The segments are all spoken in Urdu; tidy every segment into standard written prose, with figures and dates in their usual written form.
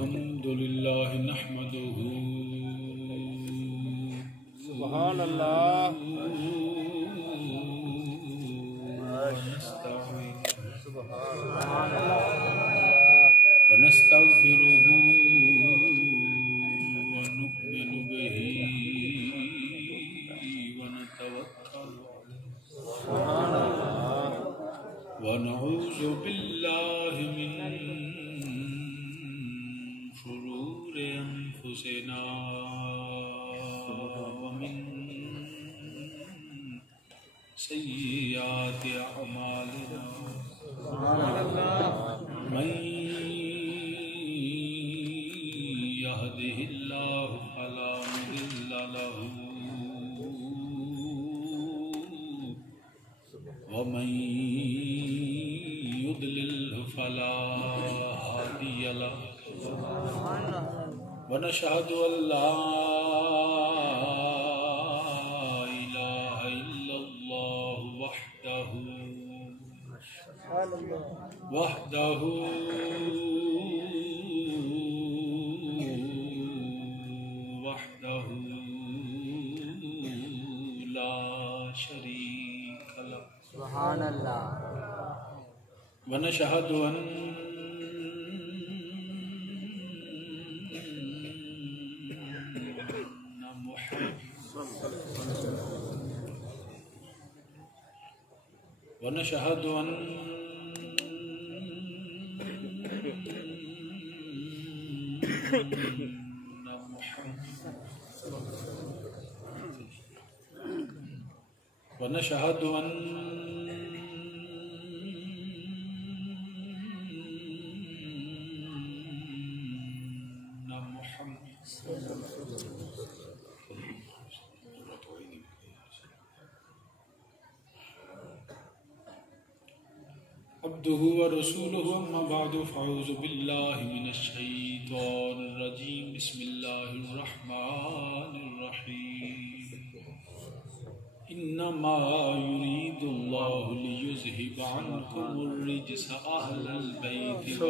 الحمد لله نحمده سبحان اللہ ونستغفره ونؤمن به ونتوكل ونعوذ بالله من شرور أنفسنا ومن سيئات أعمالنا من يهده الله فلا مضل له ومن يضلل فلا هادي له ونشهد أن لا إله إلا الله وحده لا شريك له سبحان اللہ ونشهد أن ونشهد أن ونشهد أن عبده ورسوله أما بعد فأعوذ بالله من الشيطان الرجيم بسم الله الرحمن الرحيم إنما يريد الله ليذهب عنكم الرجس أهل البيت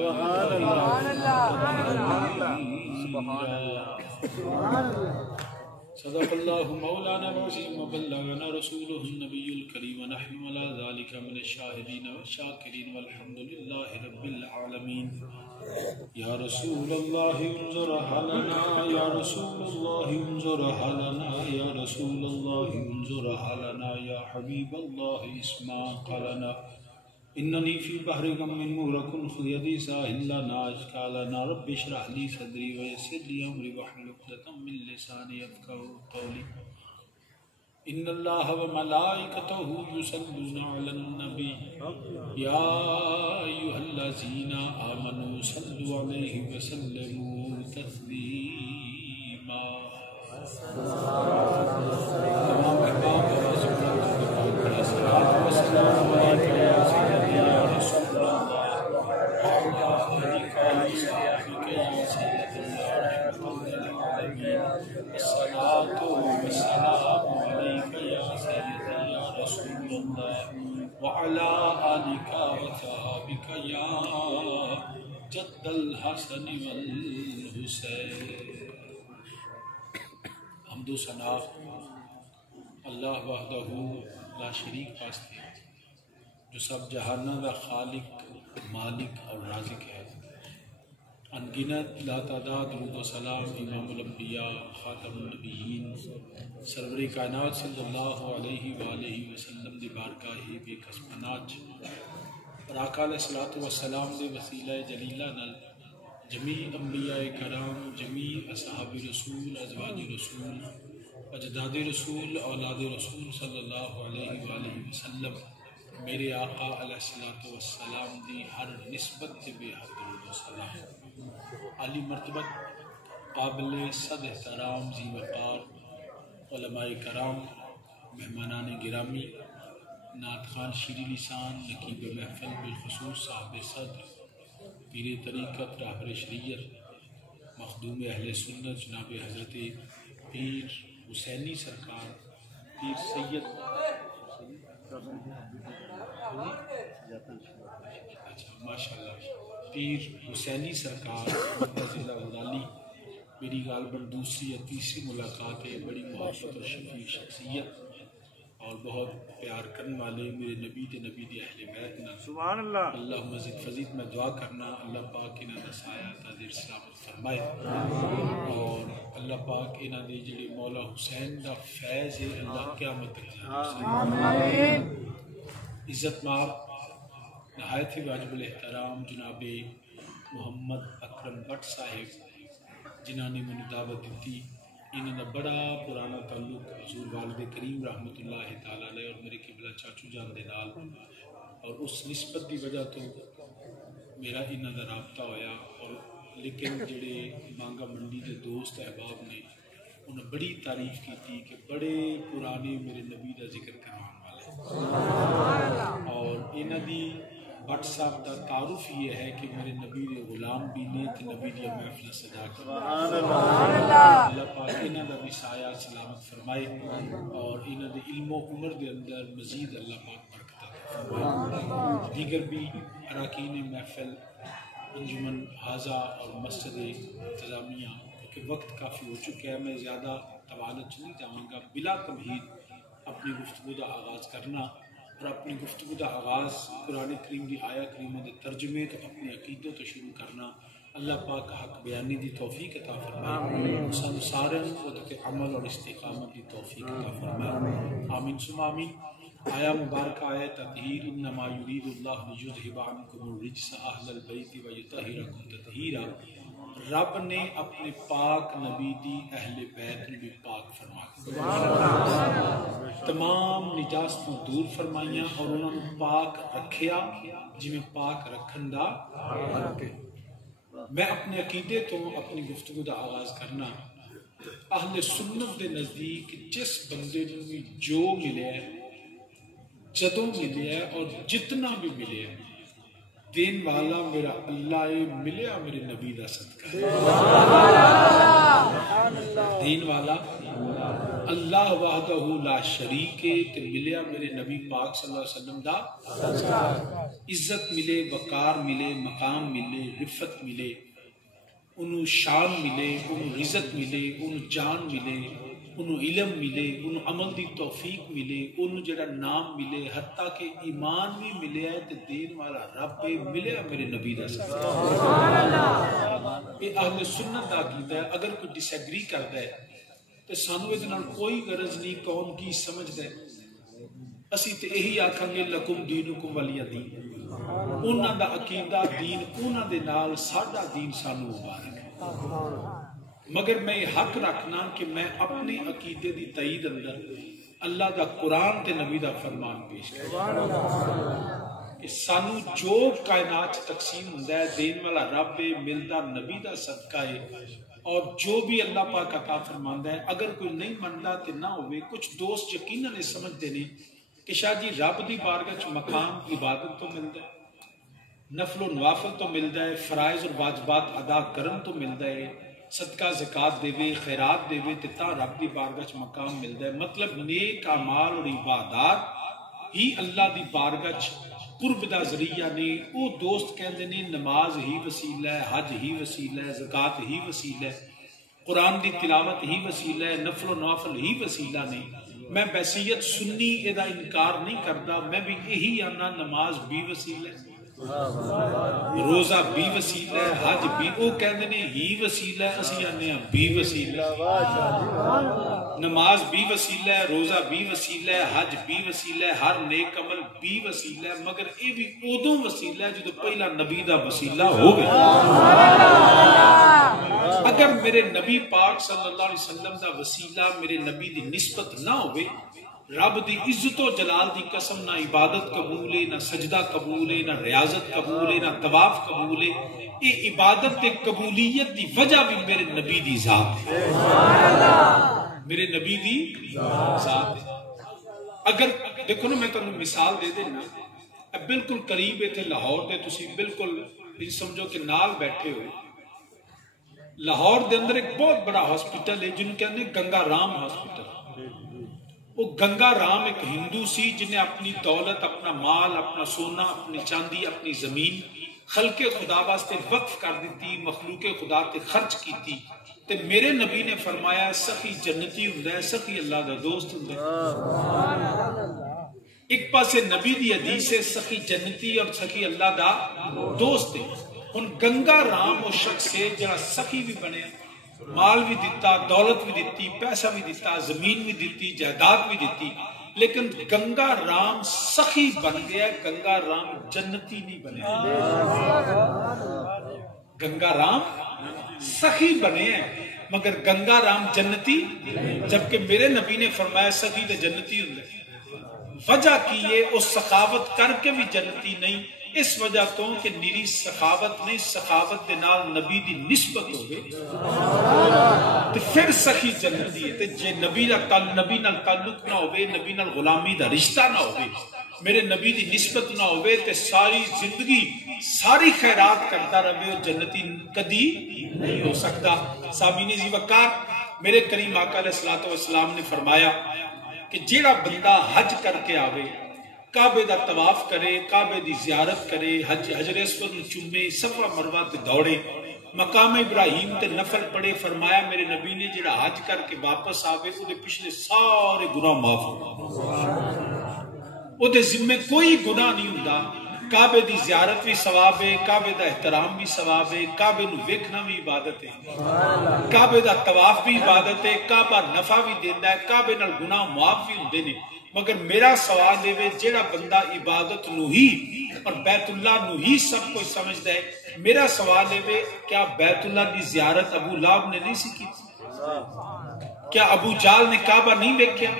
صدق الله مولانا العظيم وبلغنا رسوله النبي الكريم ونحن على ذلك من الشاهدين والشاكرين والحمد لله رب العالمين يا رسول الله انظر لنا يا رسول الله انظر لنا يا رسول الله انظر لنا يا حبيب الله اسمع قالنا إنني في بحر غم مغرق خذ يدي ساحل لا ناشكى لنا رب اشرح لي صدري ويسر لي أمري واحلل عقدة من لساني يفقهوا قولي إن الله وملائكته يصلون على النبي يا أيها الذين آمنوا صلوا عليه وسلموا تسليما تمام احباب والصلاة والسلام عليك يا سيدي يا رسول الله وعلى آلك وصحبك يا سيدي يا رحمة للعالمين الصلاة والسلام عليك يا سيدي يا رسول الله وعلى آلك وصحبك يا جد الحسن والحسين حمد و ثنا اللہ وحدہ لا شریک واسطے جو سب جہانوں کا خالق مالک اور رازق ہے انگنت لا تعداد درود و سلام امام الانبیاء خاتم النبیین سرور کائنات صلی اللہ علیہ وآلہ وسلم دی بارگاہ بے قسمناج اور آقا علیہ الصلوۃ والسلام دے وسیلہ جلیلہ نال جمیع انبیاء کرام جمیع اصحاب رسول ازواج رسول اجداد رسول اولاد رسول صلی اللہ علیہ وآلہ وسلم میرے آقا علیہ الصلوۃ والسلام دی ہر نسبت بے حد درود و سلام عالی مرتبت قابل صد احترام ذی وقار علماء کرام مہمانان گرامی نعت خوان شیری لسان نقیب محفل بالخصوص صاحب صدر پیر طریقت راہبر شریعت مخدوم اہل سنت جناب حضرت پیر حسینی سرکار پیر سید اچھا ماشاءاللہ پیر حسینی سرکار مدظلہ غلالی میری غالباً دوسری یا تیسری ملاقات ہے. بڑی محبت اور شفیع شخصیت اور بہت پیار کرنے والے میرے نبی دی اہل بیت نا سبحان اللہ. اللہ مزید فضید میں دعا کرنا اللہ پاک انہاں دا سایہ تاجر سلامت فرمائے اور اللہ پاک انہاں دے جڑے مولا حسین دا فیض ہے اللہ قیامت تک آمین. عزت مآب نہایت ہی واجب الاحترام جناب محمد اکرم بٹ صاحب جنہوں نے مجھے دعوت دیتی. انہوں نے بڑا پرانا تعلق حضور والد کریم رحمۃ اللہ تعالیٰ علیہ اور میرے قبلہ چاچو جان دے نال اور اس نسبت کی وجہ تو میرا انہوں کا رابطہ ہویا. اور لیکن جڑے مانگا منڈی کے دوست احباب نے انہیں بڑی تعریف کی تھی کہ بڑے پرانے میرے نبی کا ذکر کرنے والے اور انہوں دی بٹ صاحب کا تعارف یہ ہے کہ میرے نبی دے غلام بھی نے تے نبی دی محفل سجا کر اللہ پاک انہاں دا بھی سایہ سلامت فرمائے اور انہاں دے علم و عمر دے اندر مزید اللہ پاک برکت عطا فرمائے. دیگر بھی اراکین محفل انجمن حاضہ اور مسجد انتظامیہ کہ وقت کافی ہو چکا ہے میں زیادہ طوالت نہیں جاؤں گا. بلا تمہید اپنی گفتگو کا آغاز کرنا اور اپنی گفتگو کا آغاز قرآن کریم کی آیا کریمہ کے ترجمے تو اپنے عقیدے تو شروع کرنا. اللہ پاک حق بیانی دی توفیق عطا فرمائے سن سارے عمل اور استقامت دی توفیق عطا فرمائے. آمین ثم آمین. آیا مبارکہ آیا تطہیر انما یرید اللہ لیذھب عنکم الرجس اہل البیت ویطہرکم تطہیرا. رب نے اپنے پاک نبی دی اہل بیت بھی پاک فرما تمام نجاستوں دور فرمائیاں اور انہوں نے پاک رکھیا جی میں پاک رکھن دا. میں اپنے عقیدے تو اپنی گفتگو دا آغاز کرنا. اہل سنت دے نزدیک جس بندے نے جو ملے جدوں ملے اور جتنا بھی ملے دین والا میرا اللہ ملیا میرے نبی دا صدقہ. دین والا اللہ وحدہ لا شریک تے ملیا میرے نبی پاک صلی اللہ علیہ وسلم دا. عزت ملے وقار ملے مقام ملے رفت ملے انہوں شان ملے انہوں عزت ملے انہوں جان ملے انہوں علم ملے انہوں عمل دی توفیق ملے انہوں جڑا نام ملے حتیٰ کہ ایمان بھی ملے ہے تے دین والا رب ملے میرے نبی دا صدقہ. یہ اہل سنت دا عقیدہ ہے. اگر کوئی ڈس ایگری کرتا ہے تو سانو اس نال کوئی غرض نہیں کون کی سمجھ دے اسی تے یہی آکھاں گے لکم دینکم ولی دین. انہاں دا عقیدہ دین انہاں دے نال ساڈا دین سانو مبارک ہے. مگر میں یہ حق رکھنا کہ میں اپنے عقیدے دی تائید اندر اللہ دا قرآن تے نبی دا فرمان پیش کروں کہ سانو جو کائنات تقسیم ہوندا ہے دین والا رب ملدا نبی دا صدقہ ہے اور جو بھی اللہ پاک عطا فرماندا ہے اگر کوئی نہیں مندا تے نہ ہوئے. کچھ دوست یقیناً سمجھتے ہیں کہ شاہ جی رب دی بارگاہ وچ مقام عبادت تو ملدا ہے نفل و نوافل تو ملدا ہے فرائض اور واجبات ادا کرن تو ملدا ہے صدقہ زکات دے خیرات دے تا رب دی بارگاہ وچ مقام ملدا ہے. مطلب نیک اعمال اور عبادات ہی اللہ دی بارگاہ وچ قرب دا ذریعہ نے. او دوست کہندے نے نماز ہی وسیلہ ہے حج ہی وسیلہ ہے زکات ہی وسیلہ ہے قرآن دی تلاوت ہی وسیلہ ہے نفل و نوافل ہی وسیلہ نے. میں بحیثیت سنی ادا انکار نہیں کرتا. میں بھی یہی آنا نماز بھی وسیلہ ہے روزہ بھی وسیلہ ہے حج بھی. وہ کہندے نے ہی وسیلہ ہے اسی آنے ہیں بھی وسیلہ ہے. نماز بھی وسیلہ ہے روزہ بھی وسیلہ ہے حج بھی وسیلہ ہے ہر نیک عمل بھی وسیلہ ہے. مگر یہ بھی ادوں وسیلہ ہے جدو پہلا نبی دا وسیلہ ہو گیا. اگر میرے نبی پاک صلی اللہ علیہ وسلم دا وسیلہ میرے نبی دی نسبت نہ ہوئے رب دی عزت و جلال دی قسم نہ عبادت قبول ہے نہ سجدہ قبول ہے نہ ریاضت قبول ہے نہ طواف قبول ہے. یہ عبادت تے قبولیت دی وجہ بھی میرے نبی دی ذات ہے میرے نبی دی ذات ہے. اگر دیکھو نا میں تمہیں مثال دے دینا بالکل قریب تھے لاہور دے تسی بالکل سمجھو کہ نال بیٹھے ہوئے. لاہور دے اندر ایک بہت بڑا ہاسپٹل ہے جنہوں کہتے ہیں گنگا رام ہاسپٹل. وہ گنگا رام ایک ہندو سی جنہیں اپنی دولت اپنا مال اپنا سونا اپنی چاندی اپنی زمین خلق خدا واسطے وقف کر دیتی، مخلوق خدا تے خرچ کیتی، تے میرے نبی نے فرمایا سخی جنتی ہوندا ہے، سخی اللہ دا دوست ہوندا ہے۔ ایک پاسے نبی دی حدیث ہے سخی جنتی اور سخی اللہ دا دوست ہے۔ ہن گنگا رام وہ شخص ہے جڑا سخی بھی بنے، مال بھی دیتا، دولت بھی دیتی، پیسہ بھی دیتا، زمین بھی دیتی، جائیداد بھی دیتی، لیکن گنگا رام سخی بن گیا، گنگا رام جنتی نہیں بنے۔ گنگا رام سخی بنے ہیں مگر گنگا رام جنتی، جبکہ میرے نبی نے فرمایا سخی تے جنتی ہوں۔ وجہ کی یہ اس سخاوت کر کے بھی جنتی نہیں، اس وجہ تو کہ نیری سخاوت نہیں، سخاوت دے نال نبی دی نسبت ہوئے تو پھر سخی جنتی ہے۔ جے نبی نال تعلق نہ ہوئے، نبی نال غلامی دا رشتہ نہ ہوئے، میرے نبی دی نسبت نہ ہوئے تو ساری زندگی ساری خیرات کرتا رہے، جنتی کدی نہیں ہو سکتا۔ سامعین ذی وقار، میرے کریم آقا علیہ الصلوۃ والسلام نے فرمایا کہ جیڑا بندہ حج کر کے آوے، کعبے دا طواف کرے، کعبے دی زیارت کرے، حجر اسود نوں چومے، صفا مروہ تے دوڑے، مقام ابراہیم تے نفل پڑھے، فرمایا میرے نبی نے جیڑا حج کر کے واپس آوے وہ دے پچھلے سارے گناہ معاف ہو، وہ دے ذمے کوئی گناہ نہیں ہوندا۔ کعبے دی زیارت بھی ثواب ہے، کعبے دا احترام بھی ثواب ہے، کعبے نو ویکھنا بھی عبادت ہے، کعبے دا طواف بھی عبادت ہے، کعبہ نفع بھی دیندا ہے، کعبے نال گناہ معاف بھی ہوندے نے۔ مگر میرا سوال ہے جیڑا بندہ عبادت نو ہی اور بیت اللہ نو ہی سب کچھ سمجھدا ہے، میرا سوال ہے کیا بیت اللہ دی زیارت ابو لہب نے نہیں سی کی؟ کیا ابو جال نے کعبہ نہیں دیکھا؟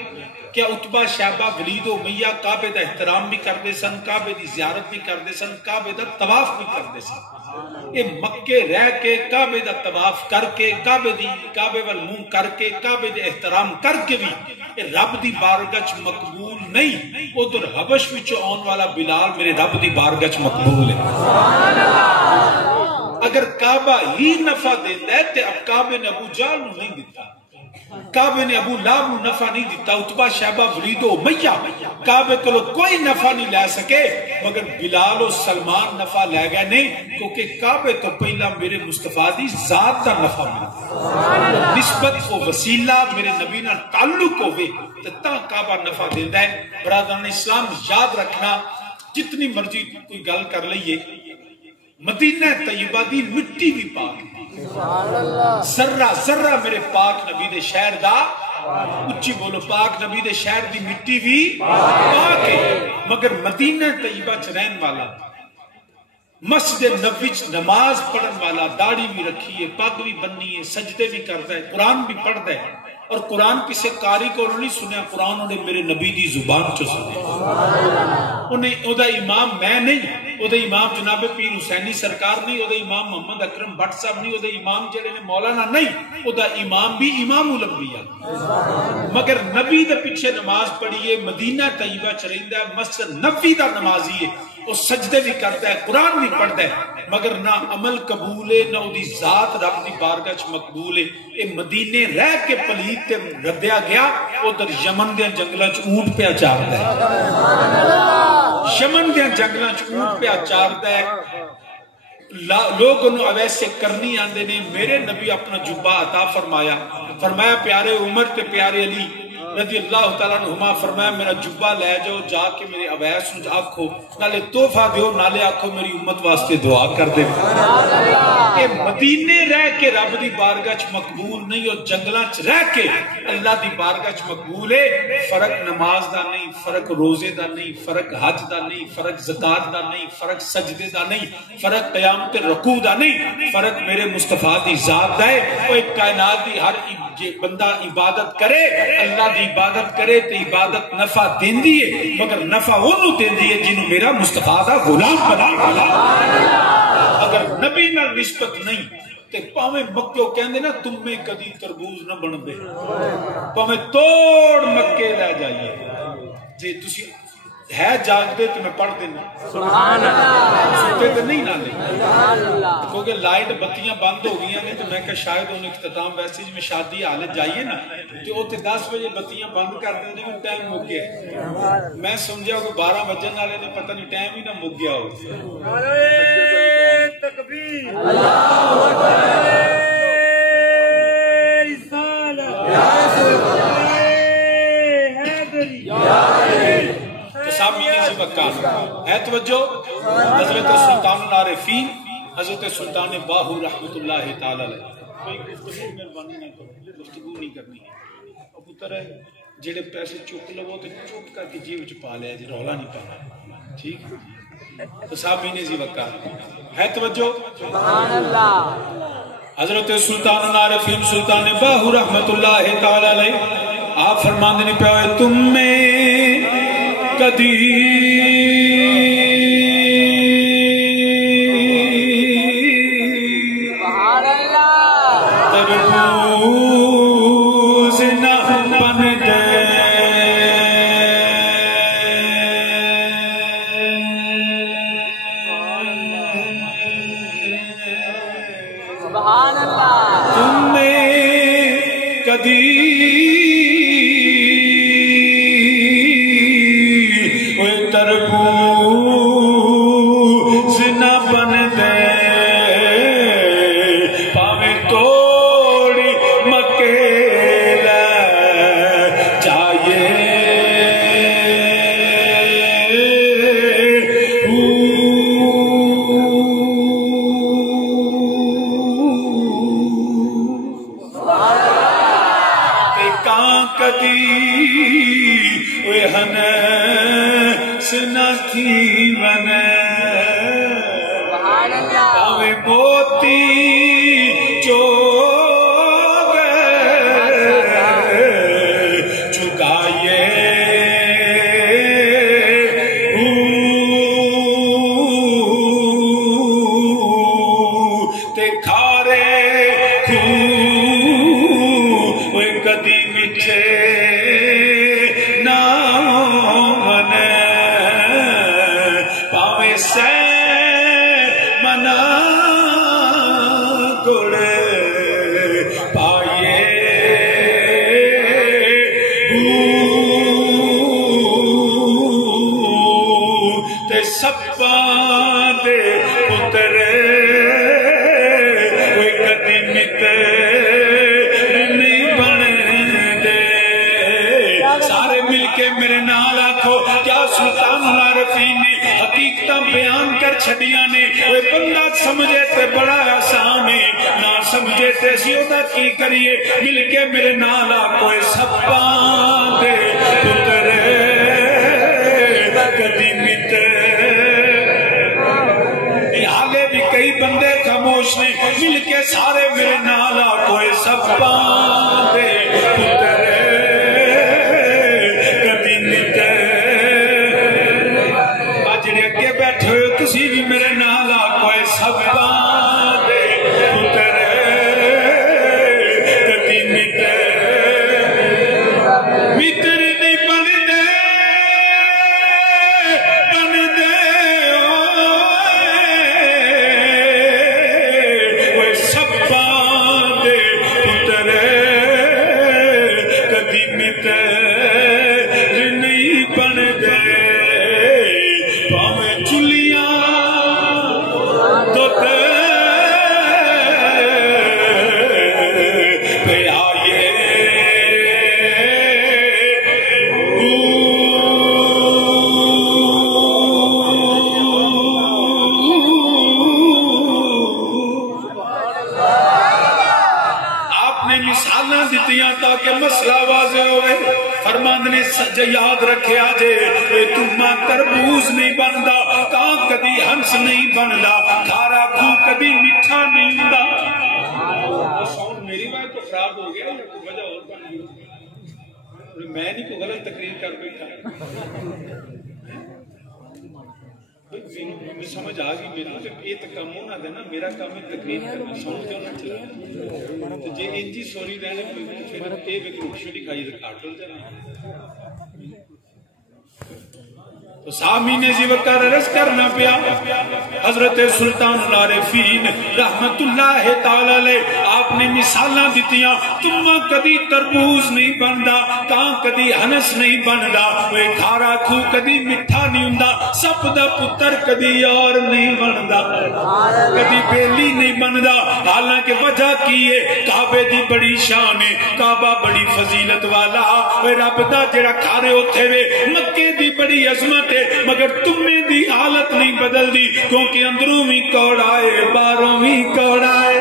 کیا عتبہ شیبہ ولید و امیہ کعبے دا احترام بھی کردے سن، کعبے دی زیارت بھی کردے سن، کعبے دا طواف بھی کردے سن؟ یہ مکے رہ کے کعبے دا طواف کر کے، کعبے وال منہ کر کے، کعبے دے احترام کر کے بھی یہ رب دی بارگاہ چ مقبول نہیں۔ ادھر حبش وچ آن والا بلال میرے رب دی بارگاہ چ مقبول ہے۔ اگر کعبہ ہی نفع دیندا ہے تے اب کعبے نے ابو جہل نو نہیں دیتا، کعبے نے ابو لہب نو نفع نہیں دیتا، عتبہ شیبہ ولید و امیہ کعبے کو کوئی نفع نہیں لے سکے، مگر بلال و سلمان نفع لے گئے نہیں، کیونکہ کعبے تو پہلا میرے مصطفیٰ دی ذات دا نفع ملا، نسبت و وسیلہ میرے نبی نال تعلق ہوئے تا کعبہ نفع دیندا ہے۔ برادران اسلام یاد رکھنا، جتنی مرضی کوئی گل کر لئیے، مدینہ طیبہ دی مٹی بھی پاک، ذرہ ذرہ میرے پاک نبی دے شہر دا، اچھی بولو، پاک نبی دے شہر دی مٹی بھی پاک ہے، مگر مدینہ طیبہ چ رہن والا، مسجد نبوی چ نماز پڑھن والا، داڑھی بھی رکھی ہے، پگ بھی بننی ہے، سجدے بھی کرتا ہے، قرآن بھی پڑھتا ہے، اور قرآن کسے قاری کو نہیں سنیا، قرآن انہیں میرے نبی دی زبان چو سنیا، انہیں او دا امام میں نہیں، او دا امام جناب پیر حسینی سرکار نہیں، او دا امام محمد اکرم بٹ صاحب نہیں، او دا امام جڑے نے مولانا نہیں، او دا امام بھی امام الانبیاء، مگر نبی دے پیچھے نماز پڑھیے، مدینہ طیبہ چرندہ ہے، مسجد نبی دا نمازی ہے، وہ سجدے بھی کرتا ہے، قرآن بھی پڑھتا ہے، مگر نہ عمل قبول ہے، نہ او دی ذات رب دی بارگاہ چ مقبول ہے۔ اے مدینے رہ کے پلیت تے ردیا گیا، ادھر یمن دے جنگلاں چ اونٹ پہ چاردا ہے، یمن دے جنگلاں چ اونٹ پہ چاردا ہے، لوگ انہوں اویسے کرنی آندے نے۔ میرے نبی اپنا جبہ عطا فرمایا، فرمایا پیارے عمر تے پیارے علی رضی اللہ تعالیٰ عنہما، فرمایا میرا جبہ لے جاؤ، جا کے میرے اویس نو آکھو، نالے تحفہ دیو، نالے آکھو میری امت واسطے دعا کر دے۔ کہ مدینے رہ کے رب دی بارگاہ چ مقبول نہیں، اور جنگلاں چ رہ کے اللہ دی بارگاہ چ مقبول ہے۔ فرق نماز دا نہیں، فرق روزے دا نہیں، فرق حج دا نہیں، فرق زکات دا نہیں، فرق سجدے دا نہیں، فرق قیام تے رکوع دا نہیں، فرق میرے مصطفیٰ دی ذات دا ہے۔ وہ ایک کائنات دی ہر بندہ عبادت کرے، اللہ دی عبادت کرے تے عبادت نفع دیندی ہے، مگر نفع انہوں دیندی ہے جنہوں میرا مصطفیٰ دا غلام بنا۔ اگر نبی نہ نسبت نہیں تے پاویں مکے کہندے نا تم میں کدی تربوز نہ بن دے، پاویں توڑ مکے لے جائیے، جی تسی ہے جاگدے تو میں پڑھ دینا، سبحان اللہ، ستے تو نہیں نہ لیں، کیونکہ لائٹ بتیاں بند ہو گئی ہیں، تو میں کہ شاید ان اختتام ویسے جی میں شادی حالت جائیے نا تو وہ 10 بجے بتیاں بند کر دیں گے، ٹائم مک گیا، میں سمجھا کہ 12 بجن والے نے پتہ نہیں ٹائم ہی نہ مک گیا ہو۔ تکبیر اللہ اکبر رسالت یا رسول حیدری یا تو سامعین سے وقت ہے توجہ حضرت سلطان العارفین حضرت سلطان باہو رحمت اللہ تعالی علیہ کوئی مہربانی نہ کرو گفتگو نہیں کرنی ہے پتر ہے جڑے پیسے چک لو تو چپ کر کے جیب چ پا لیا جی رولا نہیں پانا ٹھیک تو سامعین سے وقت ہے توجہ سبحان اللہ حضرت سلطان العارفین سلطان باہو رحمت اللہ تعالی علیہ آپ فرماندے نے پیا تم میں کدی سبحان اللہ تربوز نہ بن گئے سبحان اللہ تم میں کدی یاد رکھے آجے تمہاں تربوز نہیں بندا کان کدی ہنس نہیں بندا کھارا کھو کدی مٹھا نہیں ہوندا ساؤنڈ میری بات تو خراب ہو گیا یا کوئی وجہ اور بن گئی میں نہیں کوئی غلط تقریر کر بیٹھا میں سمجھ آگئی میرا کہ یہ تو کم ہونا دینا میرا کام ہے تقریر کرنا ساؤنڈ کیوں نہ چلا تو جے انجی سوری رہنے پھر اے ایک رکشو دکھائی رکھاٹ ہو جانا تو سامین زیوکر رس کرنا پیا حضرت سلطان العارفین رحمت اللہ تعالی علیہ آپ آپ نے مثالاں دتیاں تما کدی تربوز نہیں بندا کان کدی ہنس نہیں بندا اوے کھارا کھو کدی میٹھا نہیں ہوندا سپ دا پتر کدی یار نہیں بندا کدی بیلی نہیں بندا حالانکہ وجہ کی ہے کعبے دی بڑی شان ہے کعبہ بڑی فضیلت والا اوے رب دا جڑا کھارے اوتھے وے مکے دی بڑی عظمت ہے مگر تمہیں دی حالت نہیں بدل دی کیونکہ اندروں بھی کوڑا ہے باہروں بھی کوڑا ہے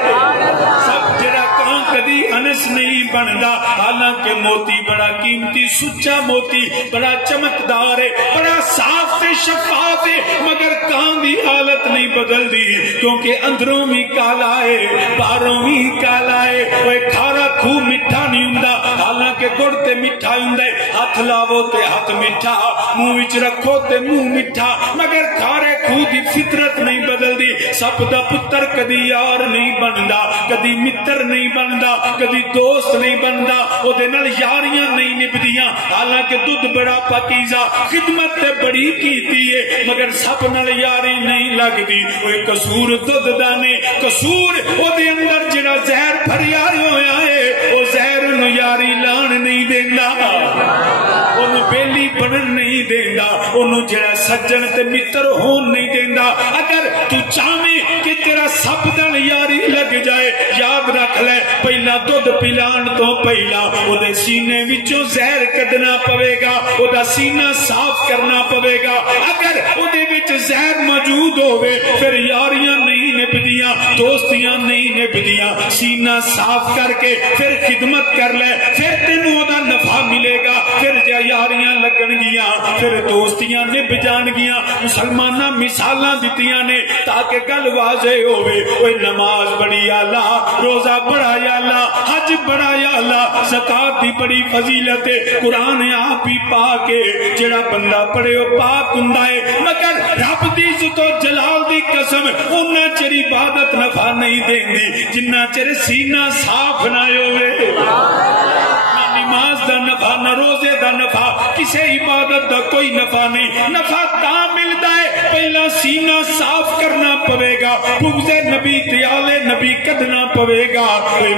سب جڑا کان کدی انس نہیں بندا حالانکہ موتی بڑا قیمتی سچا موتی بڑا چمکدار ہے بڑا صاف تے شفاف ہے مگر کان دی حالت نہیں بدل دی کیونکہ اندروں بھی کالا ہے باہروں بھی کالا ہے وہ کھارا کھو میٹھا نہیں ہوندا حالانکہ گڑ تے میٹھا ہوندا ہے ہاتھ لاو تے ہاتھ میٹھا منہ وچ رکھو تے منہ میٹھا مگر کھارے کھو دی فطرت نہیں بدل دی سپ دا پتر کدی یار نہیں بندا کدی متر نہیں بندا کدی دوست نہیں بندا او دے نال یاریاں نہیں نبدیاں حالانکہ دودھ بڑا پاکیزہ خدمت تے بڑی کیتی ہے مگر سپ نال یاری نہیں لگدی اوے قصور دودھ دا نے قصور او دے اندر جڑا زہر بھریا ہویا ہے او زہر نو یاری لان نہیں دیندا اونوں بیلی بنن نہیں دیندا اونوں جڑا سجن تے متر ہون نہیں دیندا اگر تو چاہویں کہ تیرا سب دل یاری لگ جائے یاد رکھ لے پہلا دودھ پلان تو پہلا او دے سینے وچوں زہر کڈنا پوے گا او دا سینہ صاف کرنا پوے گا اگر او دے وچ زہر موجود ہوے پھر یاریاں نہیں نبھدیاں دوستیاں نہیں نبھدیاں سینہ صاف کر کے پھر خدمت کر لے پھر تینوں او دا نفع ملے گا پھر جا یاریاں لگن گیاں پھر دوستیاں نبھ جان گیاں مسلمانہ مثالاں دتیاں نے تاکہ گل واضح ہوئے اوے نماز بڑی آلہ روزہ بڑا آلہ حج بڑا آلہ زکات دی بڑی فضیلت ہے قرآن آپ ہی پاک ہے جڑا بندہ پڑھے او پاک ہوندا ہے مگر رب دی عزت و جلال دی قسم اوناں چر عبادت نفع نہیں دیندی جنہ چر سینہ صاف نہ ہوئے نماز دا نفع نہ روزے دا نفع کسے عبادت دا کوئی نفع نہیں نفع تا ملدا ہے پہلا سینہ صاف کرنا پوے گا بغض نبی تیالے نبی کڈنا پوے گا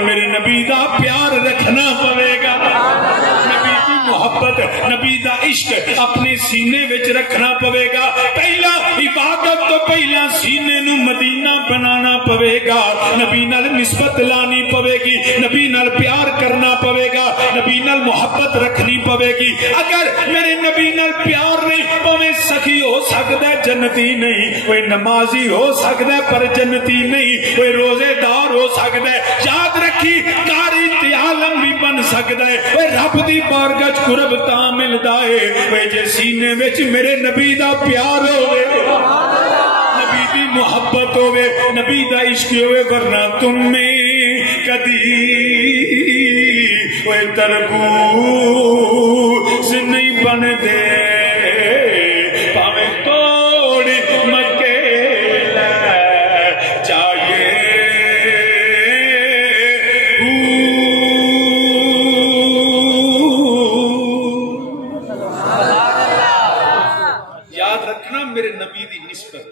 میرے نبی دا پیار رکھنا پوے گا نبی دی محبت نبی دا عشق اپنے سینے وچ رکھنا پوے گا پہلا عبادت تو پہلا سینے نو مدینہ بنانا پوے گا نبی نال نسبت لانی پوے گی نبی نال پیار کرنا پوے گا نبی نال محبت رکھنی پوے گی اگر میرے نبی نال پیار نہیں پویں سخی ہو سکتا ہے جنتی نہیں کوئی نمازی ہو سکتا ہے پر جنتی نہیں کوئی روزے دار ہو سکتا ہے یاد رکھی قاری عالم بھی بن سکتا ہے کوئی رب دی بارگاہ قرب تا ملدا ہے کوئی جے سینے وچ میرے نبی دا پیار ہوے نبی دی محبت ہوے نبی دا عشق ہوے ورنہ تم میں کدی کوئی تربوز نہیں بن دے پاویں توڑ مکے لے جائے یاد رکھنا میرے نبی دی نسبت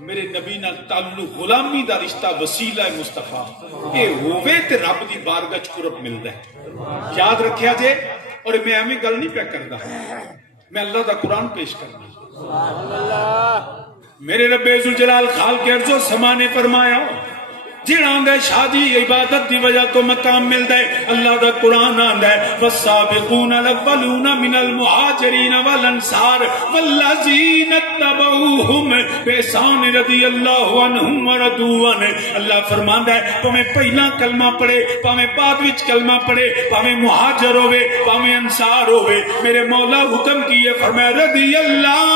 میرے نبی نال تعلق غلامی دا رشتہ وسیلہ مصطفیٰ اے ہووے تے رب دی بارگاہ قرب ملدا ہے یاد رکھیا جے اور میں ایویں گل نہیں پیا کردا میں اللہ دا قرآن پیش کرنا میرے رب ذوالجلال خالق ارض و سما نے فرمایا جڑا آندا ہے شادی عبادت دی وجہ تو مقام ملدا ہے اللہ دا قرآن آندا ہے والسابقون الاولون من المہاجرین والانصار والذین اتبعوہم بإحسان رضی اللہ عنہم ورضوا عنہ اللہ فرماندا ہے پاویں پہلا کلمہ پڑھے پاویں بعد وچ کلمہ پڑھے پاویں مہاجر ہوے پاویں انصار ہوے میرے مولا حکم کیے فرمایا رضی اللہ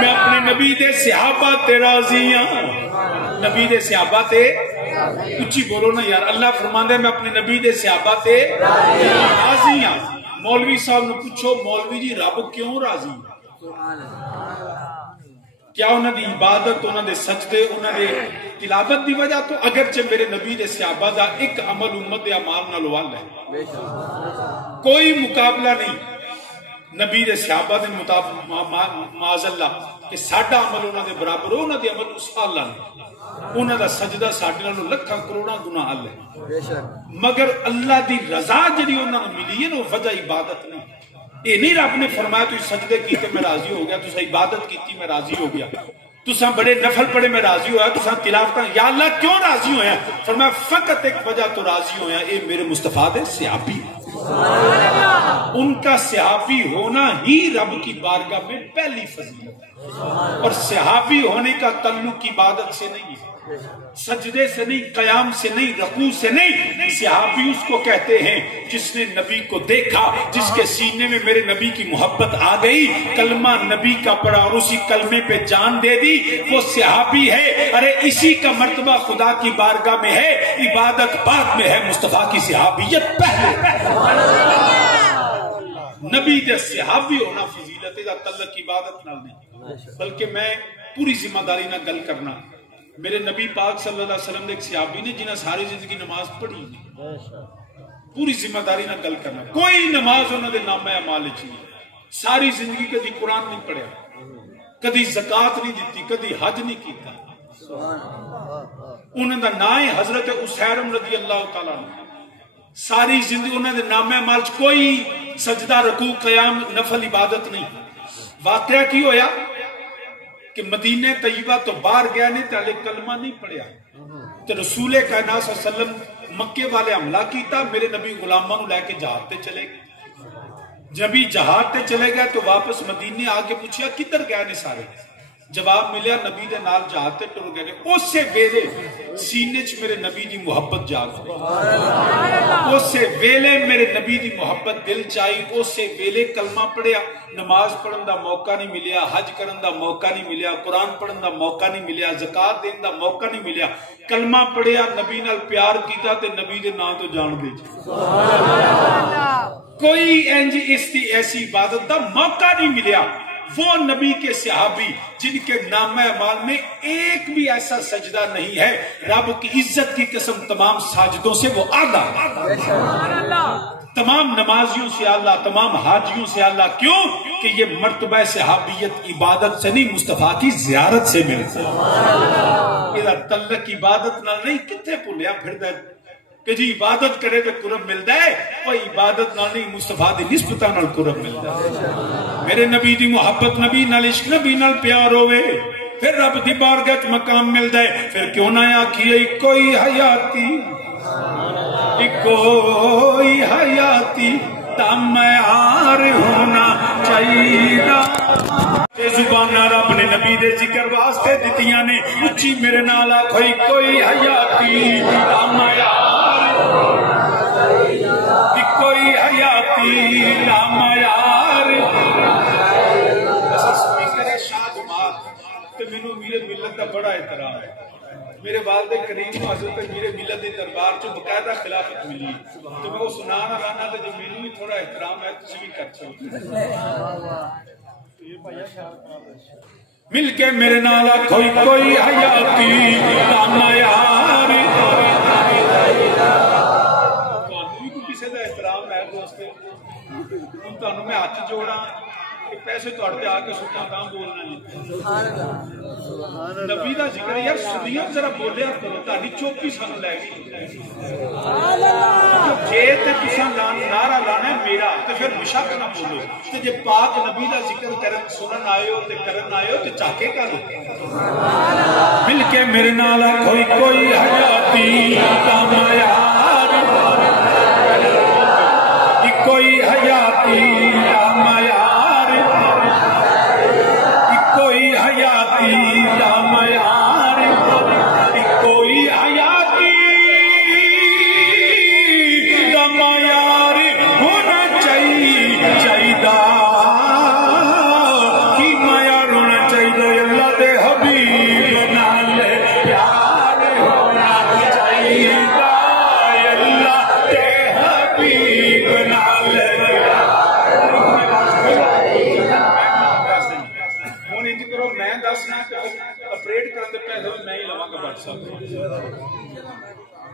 میں اپنے نبی دے صحابہ تے راضی ہاں نبی دے صحابہ تے اچھی بولو نا یار اللہ فرماندا ہے میں اپنے نبی دے صحابہ تے راضی ہاں مولوی صاحب نے پوچھو مولوی جی رب کیوں راضی کیا انہاں دی عبادت انہاں دے سجدے انہاں دے تلاوت دی وجہ تو اگرچہ میرے نبی دے صحابہ دا ایک عمل امت دے اعمال نال وال ہے کوئی مقابلہ نہیں نبی دے صحابہ دے مطابق معاذ اللہ کہ ساڈا عمل انہاں دے برابر ہو، انہاں دے عمل اس اللہ نے، انہاں دا سجدہ ساڈے نالوں لکھاں کروڑاں گنا حل ہے، مگر اللہ دی رضا جڑی انہاں نوں ملی ہے نا وجہ عبادت نہیں۔ یہ نہیں رب نے فرمایا تو سجدے کیتے میں راضی ہو گیا، تسا عبادت کیتی میں راضی ہو گیا، تسا بڑے نفل پڑھے میں راضی ہویا، تسا تلاوتاں یا اللہ کیوں راضی ہویا؟ فرمایا فقط ایک وجہ تو راضی ہویا، اے میرے مصطفیٰ دے صحابی، ان کا صحابی ہونا ہی رب کی بارگاہ میں پہلی فضیلت ہے، اور صحابی ہونے کا تعلق عبادت سے نہیں ہے، سجدے سے نہیں، قیام سے نہیں، رکوع سے نہیں۔ صحابی اس کو کہتے ہیں جس نے نبی کو دیکھا، جس کے سینے میں میرے نبی کی محبت آ گئی، کلمہ نبی کا پڑھا اور اسی کلمے پہ جان دے دی، وہ صحابی ہے۔ ارے اسی کا مرتبہ خدا کی بارگاہ میں ہے، عبادت بعد میں ہے، مصطفیٰ کی صحابیت پہلے۔ نبی دے صحابی ہونا فضیلت دا تعلق عبادت نال نہیں، بلکہ میں پوری ذمہ داری نہ گل کرنا۔ میرے نبی پاک صلی اللہ علیہ وسلم نے ایک صحابی نے جنہیں ساری زندگی نماز پڑھی نہیں، پوری ذمہ داری نہ گل کرنا، کوئی نماز انہوں نے نامہ اعمال وچ نہیں، ساری زندگی کدی قرآن نہیں پڑھیا، کدی زکات نہیں دیتی، کدی حج نہیں کیتا، انہوں دا نام ہے حضرت اسیرم رضی اللہ تعالیٰ عنہ، ساری زندگی انہوں نے نامہ اعمال کوئی سجدہ رکوع قیام نفل عبادت نہیں۔ واقعہ کی ہویا کہ مدینہ طیبہ تو باہر گیا نہیں تے کلمہ نہیں پڑھیا، تو رسول کائنات صلی اللہ علیہ وسلم مکے والے حملہ کیتا، میرے نبی غلاماں نوں لے کے جہاد تے چلے گئے، جب ہی جہاد تے چلے گئے تو واپس مدینے آ کے پوچھیا کدھر گئے نے سارے، جواب ملیا نبی دے نال جہاد تے ٹر گئے، اسے ویلے سینے چ میرے نبی دی محبت جاگ گئی، اسے ویلے میرے نبی دی محبت دل چائی، اسے ویلے کلمہ پڑھیا، نماز پڑھن دا موقع نہیں ملیا، حج کرن دا موقع نہیں ملیا، قرآن پڑھن دا موقع نہیں ملیا، زکات دین دا موقع نہیں ملیا، کلمہ پڑھیا، نبی نال پیار کیتا تے نبی دے نام تو جان دے، کوئی انج اس دی ایسی عبادت دا موقع نہیں ملیا۔ وہ نبی کے صحابی جن کے نامہ اعمال میں ایک بھی ایسا سجدہ نہیں ہے، رب کی عزت کی قسم تمام ساجدوں سے وہ اعلیٰ، تمام نمازیوں سے اعلیٰ، تمام حاجیوں سے اعلیٰ، کیوں کہ یہ مرتبہ صحابیت عبادت سے نہیں مصطفیٰ کی زیارت سے ملتا ہے، یہ تعلق عبادت نہ نہیں، کتنے بھولیا پھر دے کہ جی عبادت کرے تو قرب ملتا ہے، وہ عبادت نہ نہیں مصطفیٰ دی نسبتہ نال قرب ملتا ہے، میرے نبی دی محبت نبی نال عشق نبی نال پیار ہوئے پھر رب دی بارگاہ مقام ملتا ہے، پھر کیوں نہ آکھیے کوئی حیاتی کوئی حیاتی تمیار ہونا چاہیے، زبانہ رب نے نبی دے ذکر واسطے دتیاں نے، اچھی میرے نال آکھوئی کوئی حیاتی تمیار، کوئی حیاتی تمیار، سپیکر شاہ جماعت تے مینوں میرے ملت دا بڑا احترام ہے، میرے والد کریم حضرت میرے ملت دے دربار چ باقاعدہ خلافت ملی، تو میں وہ سنانا لانا تو جو مینوں بھی تھوڑا احترام ہے تسی بھی کر سکتے، مل کے میرے نال کوئی کوئی حیاتی تمیار، تانوں بھی کسی دا احترام ہے دوستو، تانوں میں ہاتھ جوڑاں پیسے تو اڑتے آکے سکتا کام بولنا نہیں، نبی دا ذکر یار سنیت ذرا بولیا کرو، تاری چوپی سن لے گی، جے تے تساں نعرہ لانا ہے میرا تے پھر مشک نہ بولو، تے جے پاک نبی دا ذکر کرن سنن آئے ہو تے کرن آئے ہو تے چاکے کرو، مل کے میرے نال کوئی کوئی حیاتی تمیار، کوئی حیاتی تمیار، کوئی حیاتی تمیار، کوئی حیاتی تمیار ہونا چاہیے، چاہیدہ کی معیار ہونا چاہیے، اللہ دے حبیب نال پیار ہونا چاہیے، اللہ دے حبیب نال میں دسنا اپریٹ کرنے پیسے میں ہی لواں گا واٹس ایپ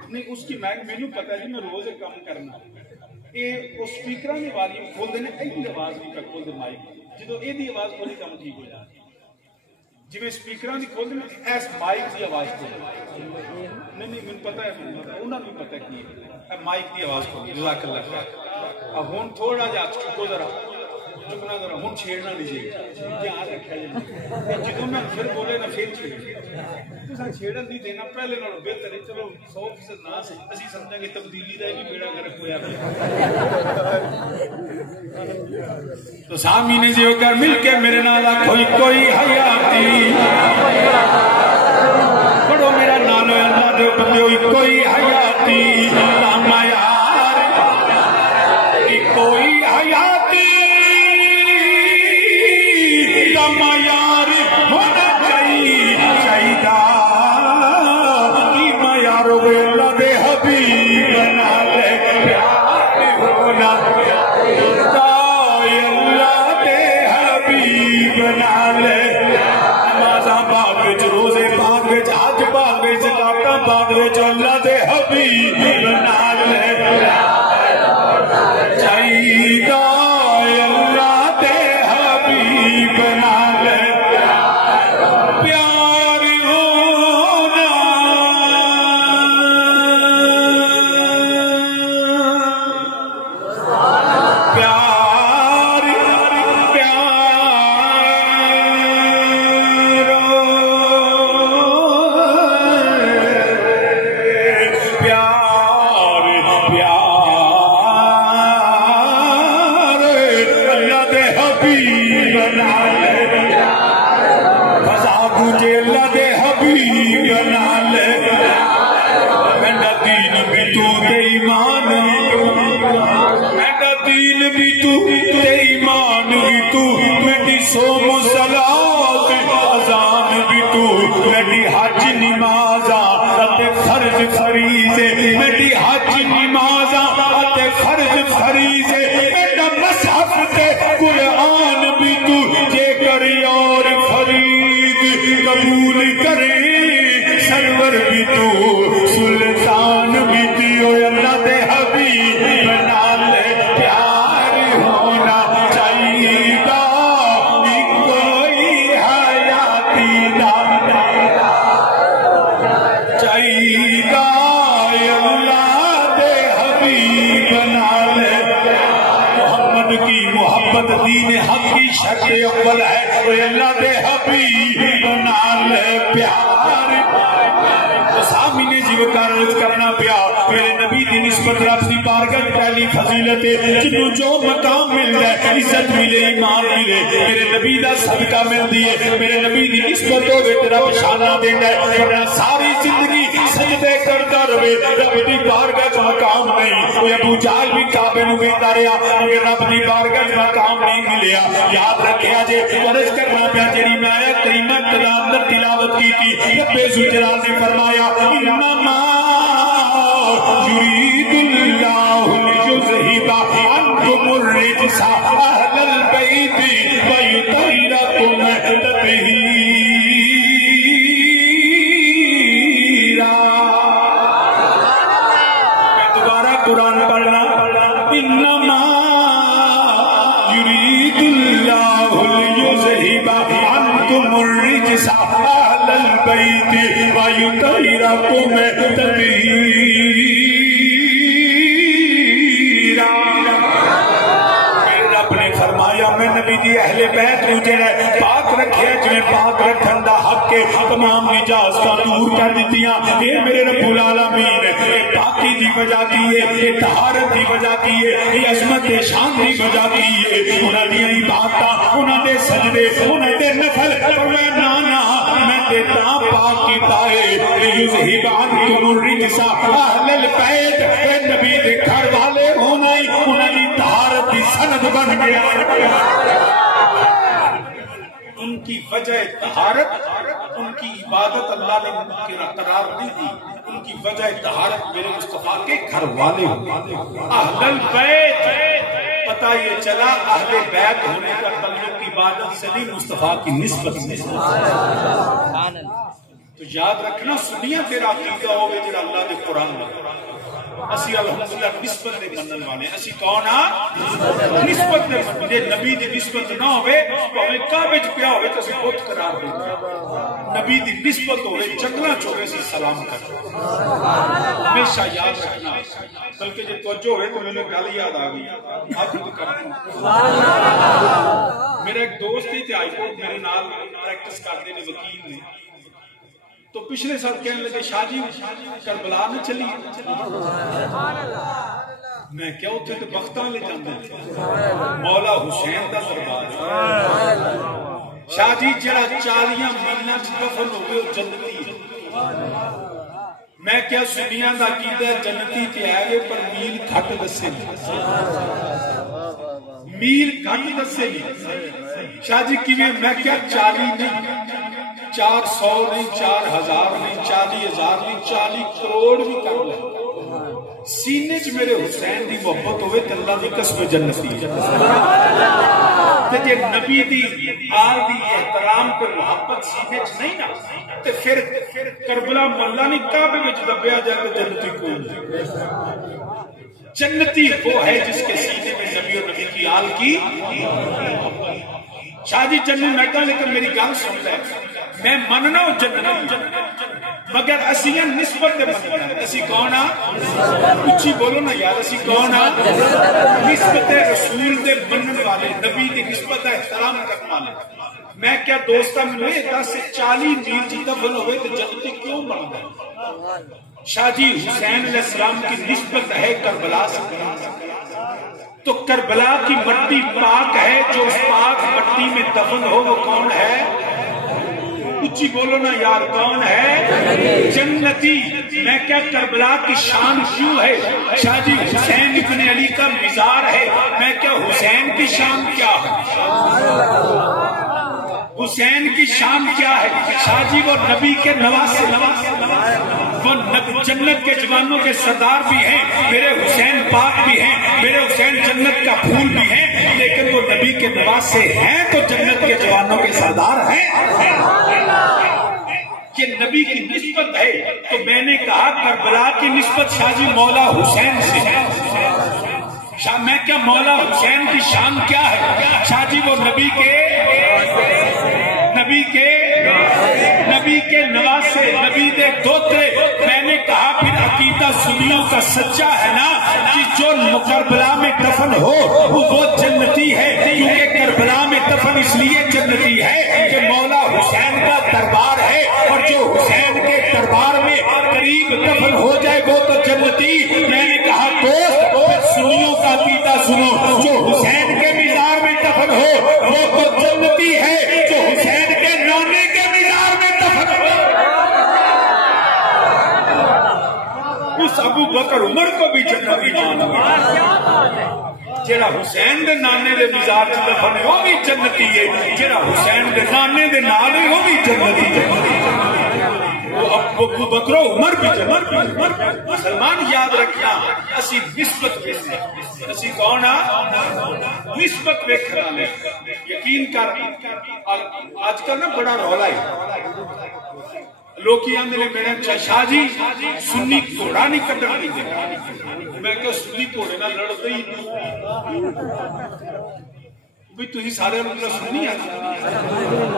نہیں، اس کی میں مینوں پتہ ہے جی میں روز ایک کام کرنا، یہ وہ سپیکر کی والیوم کھولتے ہیں یہ آواز نہیں پہ کھولتے مائک جدو یہ آواز کھولی کام ٹھیک ہو جاتی جی سپیکر کی کھولتے ہیں ایس مائک کی آواز کھولتے نہیں مجھے پتا ہے انہوں نے بھی پتا کی ہے مائک کی آواز کھولتے جزاک اللہ خیر ہوں تھوڑا جا چکو ذرا چکنا ذرا ہوں چھیڑنا نہیں چاہیے دھیان رکھا جائے جدو میں پھر بولے نا پھر چھیڑ چھیڑن نہیں دینا پہلے نالوں بہتر ہے چلو 100% نہ اسی سمجھیں گے تبدیلی کا بھی بیڑا گرک ہوا تو سامنے جو کر مل کے میرے نال کوئی کوئی حیاتی پڑھو میرا نام اللہ دے بندے کوئی حیاتی راما یار کوئی حیاتی راما یار ہونا چاہیے یار اللہ دے حبیب بنا لے پیار ہونا اللہ دے حبیب بنا لے نمازاں پاک وچ روزے پاک وچ حج پاک وچ زکاتاں پاک وچ اللہ دے حبیب بنا لے چاہیے اللہ دے حبیب بنا لے پیار ہونا پیار اللہ دے حبیب بنا لے فضا گونجے اللہ دے حبیب بنا لے میرا دین بھی تو تے ایمان میرا دین بھی تو تے ایمان بھی تو میری صوم و صلاۃ اذان بھی تو میری حج نمازاں تے فرض فریضے میری حج نمازاں تے فرض فریضے میرا مصحف تے قرآن بھی تو جے کری اور فرید قبول کرے سرور بھی تو سلطان بھی تو اللہ دے حبیب بنا لے پیار ہونا چاہیے کوئی حیاتی چاہیے اللہ دے حبیب بنا لے محمد کی محبت دین حق کی شرط اول ہے وہ اللہ دے حبیب بنا لے پیار تو سامنے جیو کارج کرنا پیا میرے نبی دی نسبت رب دی بارگاہ پہلی فضیلت جنوں جو مقام ملدا ہے عزت ملے ایمان ملے میرے نبی دا صدقہ ملدی ہے میرے نبی دی نسبت ہوے تے رب شانہ دیندا ہے ورنہ ساری زندگی سجدے کرتا رہے رب دی بارگاہ وچ مقام نہیں وہ ابو جہل بھی کعبے نوں ویندا رہیا مگر رب دی بارگاہ وچ مقام نہیں ملیا یاد رکھیا جے عرض کرنا پیا جڑی میں آیت کریمہ کلام دی تلاوت کی رب ذوالجلال نے فرمایا انما يريد الله ليذهب عنكم الرجس أهل البيت ويطهركم تطهيرا دوبارہ قرآن پڑھنا انما يريد الله ليذهب عنكم الرجس أهل البيت ويطهركم تطهيرا فرمایا میں نبی دی اہل بیت نو جڑا پاک رکھیا جویں پاک رکھن دا حق ہے تمام نجاستاں دور کر دتیاں اے میرے رب العالمین اے پاکی دی وجہ کی ہے اے طہارت دی وجہ کی ہے اے عظمت شان دی وجہ کی ہے انہاں دی عبادتاں انہاں دے سجدے انہاں دے نفل فرمایا نا میں تے تا پاک کیتا ہے یذہب عنکم الرجس اہل البیت اے نبی دے گھر والے ہونا ہی انہاں دی طہارت دی سند بن گیا ان کی وجہ طہارت ان کی عبادت اللہ نے قرار نہیں دی ان کی وجہ طہارت میرے مصطفیٰ کے گھر والے اہل البیت پتہ یہ چلا اہل بیت ہونے کا تعلق عبادت سے نہیں مصطفیٰ کی نسبت سے تو یاد رکھنا سنیاں تیرا عقیدہ ہوگے جڑا اللہ دے قرآن میں اسی الحمدللہ نسبت دے منن والے اسی کون ہاں نسبت دے منن جے نبی دی نسبت نہ ہوئے بھاویں کعبے وچ پیا ہوئے تے اسی بت قرار دیں نبی دی نسبت ہوئے جنگلاں چ ہوئے اسی سلام کرتے ہمیشہ یاد رکھنا بلکہ جے توجہ ہوئے تو مجھے گل یاد آ گئی آپ خود کرنا میرا ایک دوست ہی تھے آئی کورٹ میرے نال پریکٹس کرتے نے وکیل نے تو پچھلے سال کہنے لگے شاہ جی کربلا میں چلی میں کیا اتنے تو بختاں لے جاندے مولا حسین دا دربار شاہ جی جڑا 40 میلاں وچ دفن ہوئے او جنتی میں کیا سنیاں دا عقیدہ جنتی تے ہے گے پر میل گھٹ دسے میل گھٹ دسے شاہ جی کیویں میں کیا 40 نہیں 400 نہیں 4000 نہیں 40,000 نہیں 40 کروڑ بھی کر لیں سینے چ میرے حسین دی محبت ہوئے تے اللہ دی قسم جنتی تے جے نبی دی آل دی احترام تے محبت سینے چ نہیں نا تے پھر کربلا مولا نہیں کعبے وچ دبیا جائے تے جنتی کون جنتی وہ ہے جس کے سینے میں نبی اور نبی کی آل کی شاہ جی جنتی میں کہا لیکن میری گل سن لے میں مننا ہوں جنتی مگر اسیاں نسبت دے مننا اسی کون ہاں اچھی بولو نا یار اسی کون ہاں نسبت رسول دے منن والے نبی دی نسبت دا احترام کرنے والے میں کیا دوستا میں 10 سے 40 میل جی دفن ہوئے تو جنتی کیوں بن گئے شاہ جی حسین علیہ السلام کی نسبت ہے کربلا سے تو کربلا کی مٹی پاک ہے جو اس پاک مٹی میں دفن ہو وہ کون ہے اچھی بولو نا یار کون ہے جنتی میں کیا کربلا کی شان کیوں ہے شاہ جی حسین ابن علی کا مزار ہے میں کیا حسین کی شان کیا ہے حسین کی شان کیا ہے شاہ جی وہ نبی کے نواسے وہ جنت کے جوانوں کے سردار بھی ہیں میرے حسین پاک بھی ہیں میرے حسین جنت کا پھول بھی ہیں لیکن وہ نبی کے نواسے ہیں تو جنت کے جوانوں کے سردار ہیں یہ نبی کی نسبت ہے تو میں نے کہا کربلا کی نسبت شاہ جی مولا حسین سے ہے میں کیا مولا حسین کی شان کیا ہے شاہ جی وہ نبی کے نواسے نبی دے دوتے میں نے کہا پھر عقیدہ سنیوں کا سچا ہے نا کہ جو کربلا میں دفن ہو وہ جنتی ہے کیونکہ کربلا میں دفن اس لیے جنتی ہے کہ مولا حسین کا دربار ہے اور جو حسین کے دربار میں قریب دفن ہو جائے وہ تو جنتی میں نے کہا دوست سنیوں کا عقیدہ سنو جو حسین کے مزار میں دفن ہو وہ تو جنتی ہے جو حسین کے نانے کے مزار میں دفن ہو اس ابو بکر عمر کو بھی جنتی مانو جیڑا حسین دے نانے دے مزار میں دفن ہے وہ بھی جنتی ہے جیڑا حسین دے نانے دے نال ہے وہ بھی جنتی ہے ابو بکر عمر بھی جنتی مسلمان یاد رکھنا اسی نسبت ویکھنا اسی کون ہاں نسبت ویکھنا لے یقین کر آج کل نا بڑا رولا ہے لوگ یہ آندے نے میرے شاہ جی سنی گھوڑا نہیں کٹن دے میں کہ سنی گھوڑے نہ لڑتے ہی نہیں بھی تھی سارے مطلب سنی ہے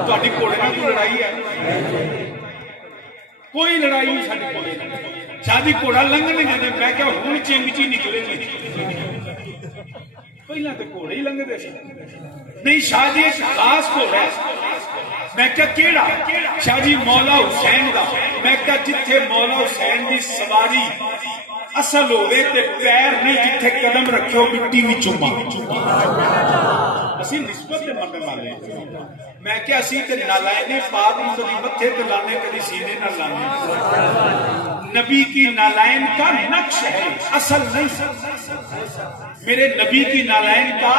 تہاڈی گھوڑے نال کوئی لڑائی ہے کوئی لڑائی نہیں ساڈے گھوڑے نال شاہ جی گھوڑا لنگنے دے میں کہ ہن چنگچی نکلے گی پہلا تے گھوڑے ہی لنگدے سی نہیں شاہ جی ایک خاص گھوڑا ہے میں کیا کیڑا شاہ جی مولا حسین دا میں کیا جتھے مولا حسین دی سواری اصل ہوئے تے پیر نہیں جتھے قدم رکھو مٹی بھی چوما اسی نسبت دے منن والے میں کیا اسی تے نالائنے پاک نو کدی متھے تے لانے کدی سینے نہ لانے نبی کی نالائن کا نقش ہے اصل نہیں میرے نبی کی نالائن کا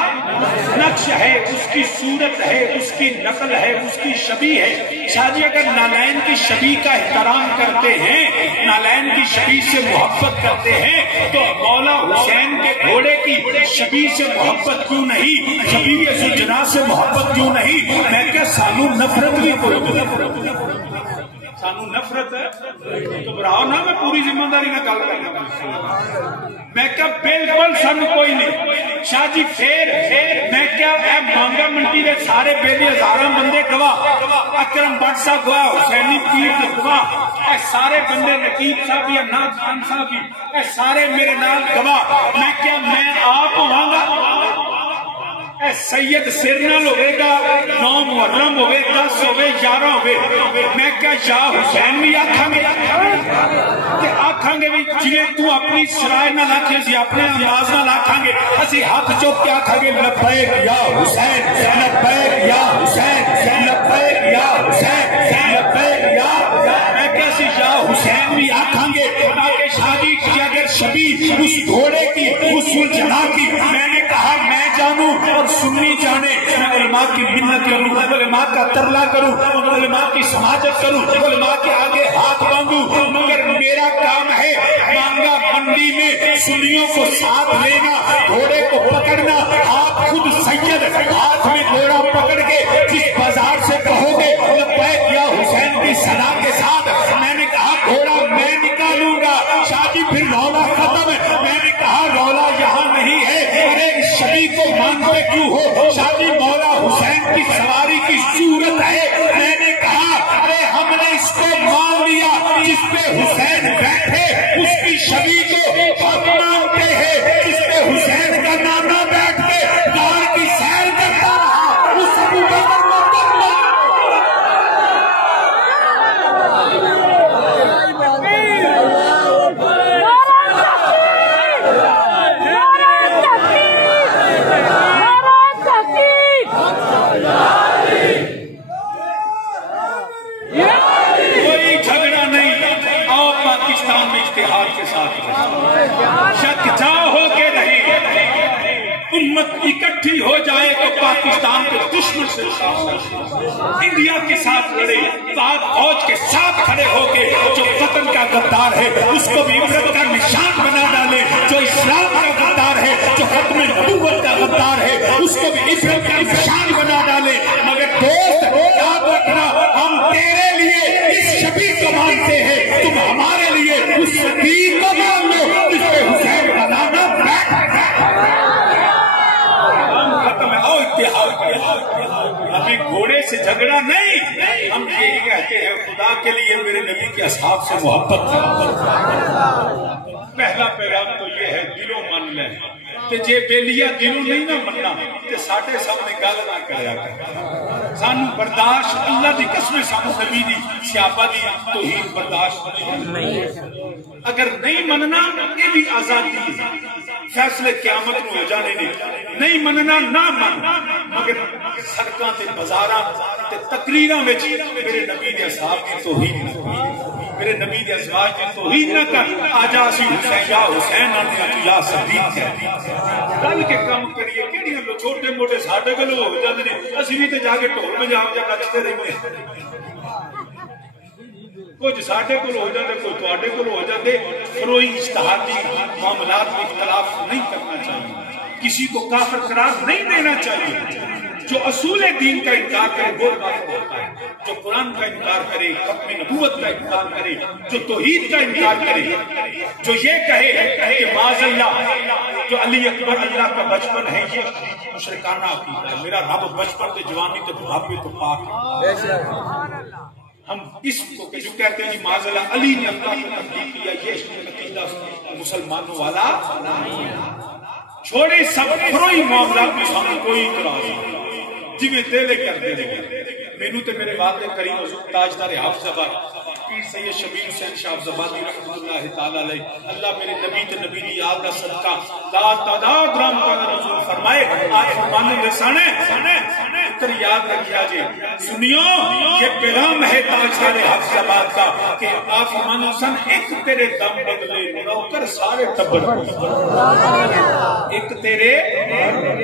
نقش ہے اس کی صورت ہے اس کی نقل ہے اس کی شبیہ ہے شاہ جی اگر نالائن کی شبیہ کا احترام کرتے ہیں نالائن کی شبیہ سے محبت کرتے ہیں تو مولا حسین کے گھوڑے کی شبیہ سے محبت کیوں نہیں شبیہ سجنا سے محبت کیوں نہیں میں کہ سانو نفرت بھی کوئی سانو نفرت ہے گھبراؤ نہ میں پوری ذمہ داری نہ گل کرنا میں کیا بالکل سانو کوئی نہیں شاہ جی پھر میں کیا اے مانگا منڈی دے سارے بیلی ہزاراں بندے گواہ اکرم بٹ صاحب گواہ حسینی پیر کے گواہ اے سارے بندے نقیب صاحب یا ناز خان صاحب اے سارے میرے نال گواہ میں کیا میں آپ ہوں گا اے سید سرنال ہوئے گا 9 محرم ہوئے 10 ہوئے 11 ہوئے میں کیا یا حسین بھی آکھاں گے کہ آکھاں گے بھی جنہیں تو اپنی سرائے نہ لاکھیں سی اپنے انداز نہ لاکھاں گے اسی ہاتھ چوک کیا آکھاں گے لبیک یا حسین لبیک یا حسین لبیک یا حسین لبیک یا میں کیا سی یا حسین بھی آکھاں گے تاکہ شادی کی اگر شبیہ اس گھوڑے کی اس سلجھنا کی میں نے کہا میں جانوں اور سنی جانے میں علماء کی منت کروں علماء کا ترلا کروں علماء کی سماجت کروں علماء کے آگے ہاتھ مانگوں مگر میرا کام ہے مانگا منڈی میں سنیوں کو ساتھ لینا گھوڑے کو پکڑنا آپ خود سید ہاتھ میں گھوڑا پکڑ کے جس بازار سے کہو گے لبیک یا حسین کی صدا کے ساتھ میں نے کہا گھوڑا میں نکالوں گا شادی پھر رولا ختم میں نے کہا رولا یہاں نہیں ہے ارے اس شبی کو مانتے کیوں ہو شادی مولا حسین کی سواری کی صورت ہے میں نے کہا ارے ہم نے اس کو مان لیا جس پہ حسین بیٹھے اس کی شبی کو ہم مانتے ہیں جس پہ حسین کا نانا بیٹھ کے گار کی سیر کرتا رہا اس کو بدر اکٹھی ہو جائے تو پاکستان کے دشمن سے انڈیا کے ساتھ لڑے پاک فوج کے ساتھ کھڑے ہو کے جو وطن کا غدار ہے اس کو بھی عبرت کا نشان بنا ڈالے جو اسلام کا غدار ہے جو ختم نبوت کا غدار ہے اس کو بھی عبرت کا نشان بنا ڈالے مگر دوست یاد رکھنا ہم تیرے لیے اس شبیہ کو مانتے ہیں تم ہمارے لیے اس شبیہ کو مان لو جس پہ حسین کا نانا بیٹھ ہمیں گھوڑے سے جھگڑا نہیں ہم یہی کہتے ہیں خدا کے لیے میرے نبی کے اصحاب سے محبت ہے پہلا پیغام تو یہ ہے دلوں مان لیں کہ جے بیلیا دلوں نہیں نہ مننا کہ ساڑھے سامنے گل نہ کریا کر سانو برداشت اللہ دی قسم سانو نبی دی سیابہ دی توحید برداشت نہیں اگر نہیں مننا یہ بھی آزادی ہے فیصلے قیامت میں ہو جانے نہیں مننا نہ من مگر سڑکاں تے بازاراں تے تقریراں وچ میرے نبی دے اصحاب دی توہین میرے نبی دے ازواج دی توہین نہ کر آجا اسی حسین یا حسین یا صدیق ہے گل کے کام کریے کیڑیاں لو چھوٹے موٹے ساڈے کول ہو جاندے نے اسی بھی تے جا کے ڈھول بجا کے نچدے رہندے کچھ ساڈے کول ہو جاندے کوئی تواڈے کول ہو جاندے فروئی اجتہادی معاملات میں اختلاف نہیں کرنا چاہیے کسی کو کافر قرار نہیں دینا چاہیے جو اصول دین کا انکار کرے وہ کافر ہوتا ہے جو قرآن کا انکار کرے ختم نبوت کا انکار کرے جو توحید کا انکار کرے جو یہ کہے کہ معاذ اللہ جو علی اکبر اللہ کا بچپن ہے یہ مشرکانہ عقیدہ ہے میرا رب بچپن تے جوانی تے بڑھاپے تو پاک ہے ہم اس کو کہ جو کہتے ہیں معاذ اللہ علی نے اللہ کو تبدیل کیا یہ عقیدہ مسلمانوں والا چھوڑے سب فروئی معاملات میں ہمیں کوئی اعتراض نہیں جی میں دلے کر دے رہے مینو تے میرے والد کریم حضور تاجدار حافظ آباد پیر سید شبیر حسین شاہ زبادی رحمۃ اللہ تعالی علیہ اللہ میرے نبی تے نبی دی یاد دا صدقہ لا تعداد رحم کا رسول فرمائے آج فرمانے رسانے پتر یاد رکھیا جی سنیو یہ پیغام ہے تاجدار حافظ آباد کا کہ آپ فرمانے سن ایک تیرے دم بدلے نوکر سارے ٹبر ایک تیرے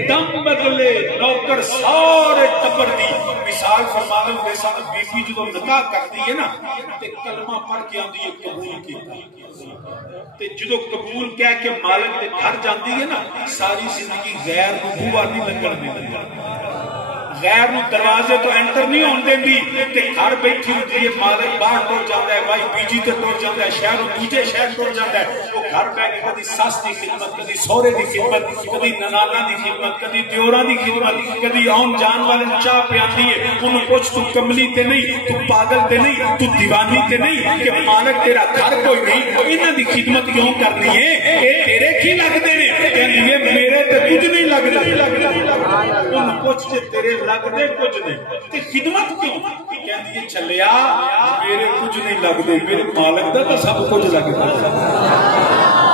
دم بدلے نوکر سارے ٹبر دی مثال فرمانے رسانے بی بی جو نکاح کرتی ہے نا تے کلمہ پڑھ کے آندی ہے قبول کیتا تے جدو قبول کہہ کے مالک تے گھر جاندی ہے نا ساری زندگی غیر کو بوا نہیں لگن دیندی غیر نو دروازے تو انٹر نہیں ہون دیندی تے گھر بیٹھی ہوندی ہے مالک باہر ٹر جاندا ہے بھائی پی جی تے ٹر جاندا ہے شہر دوجے شہر ٹر جاندا ہے وہ گھر بیٹھ کے کبھی ساس دی خدمت کبھی سہرے دی خدمت کبھی ننانا دی خدمت کبھی دیوراں دی خدمت کبھی آن جان والے چاہ پیاندی ہے انہوں پوچھ تو کملی تے نہیں تو پاگل تے نہیں تو دیوانی تے نہیں کہ مالک تیرا گھر کوئی نہیں انہاں دی خدمت کیوں کرنی ہے اے تیرے کی لگدے نے کہندی ہے میرے تے کچھ نہیں لگدا انہوں پوچھ کے تیرے لگدے کچھ نہیں تے خدمت کیوں کہندی ہے چلیا میرے کچھ نہیں لگدے میرے مالک دا تے سب کچھ لگدا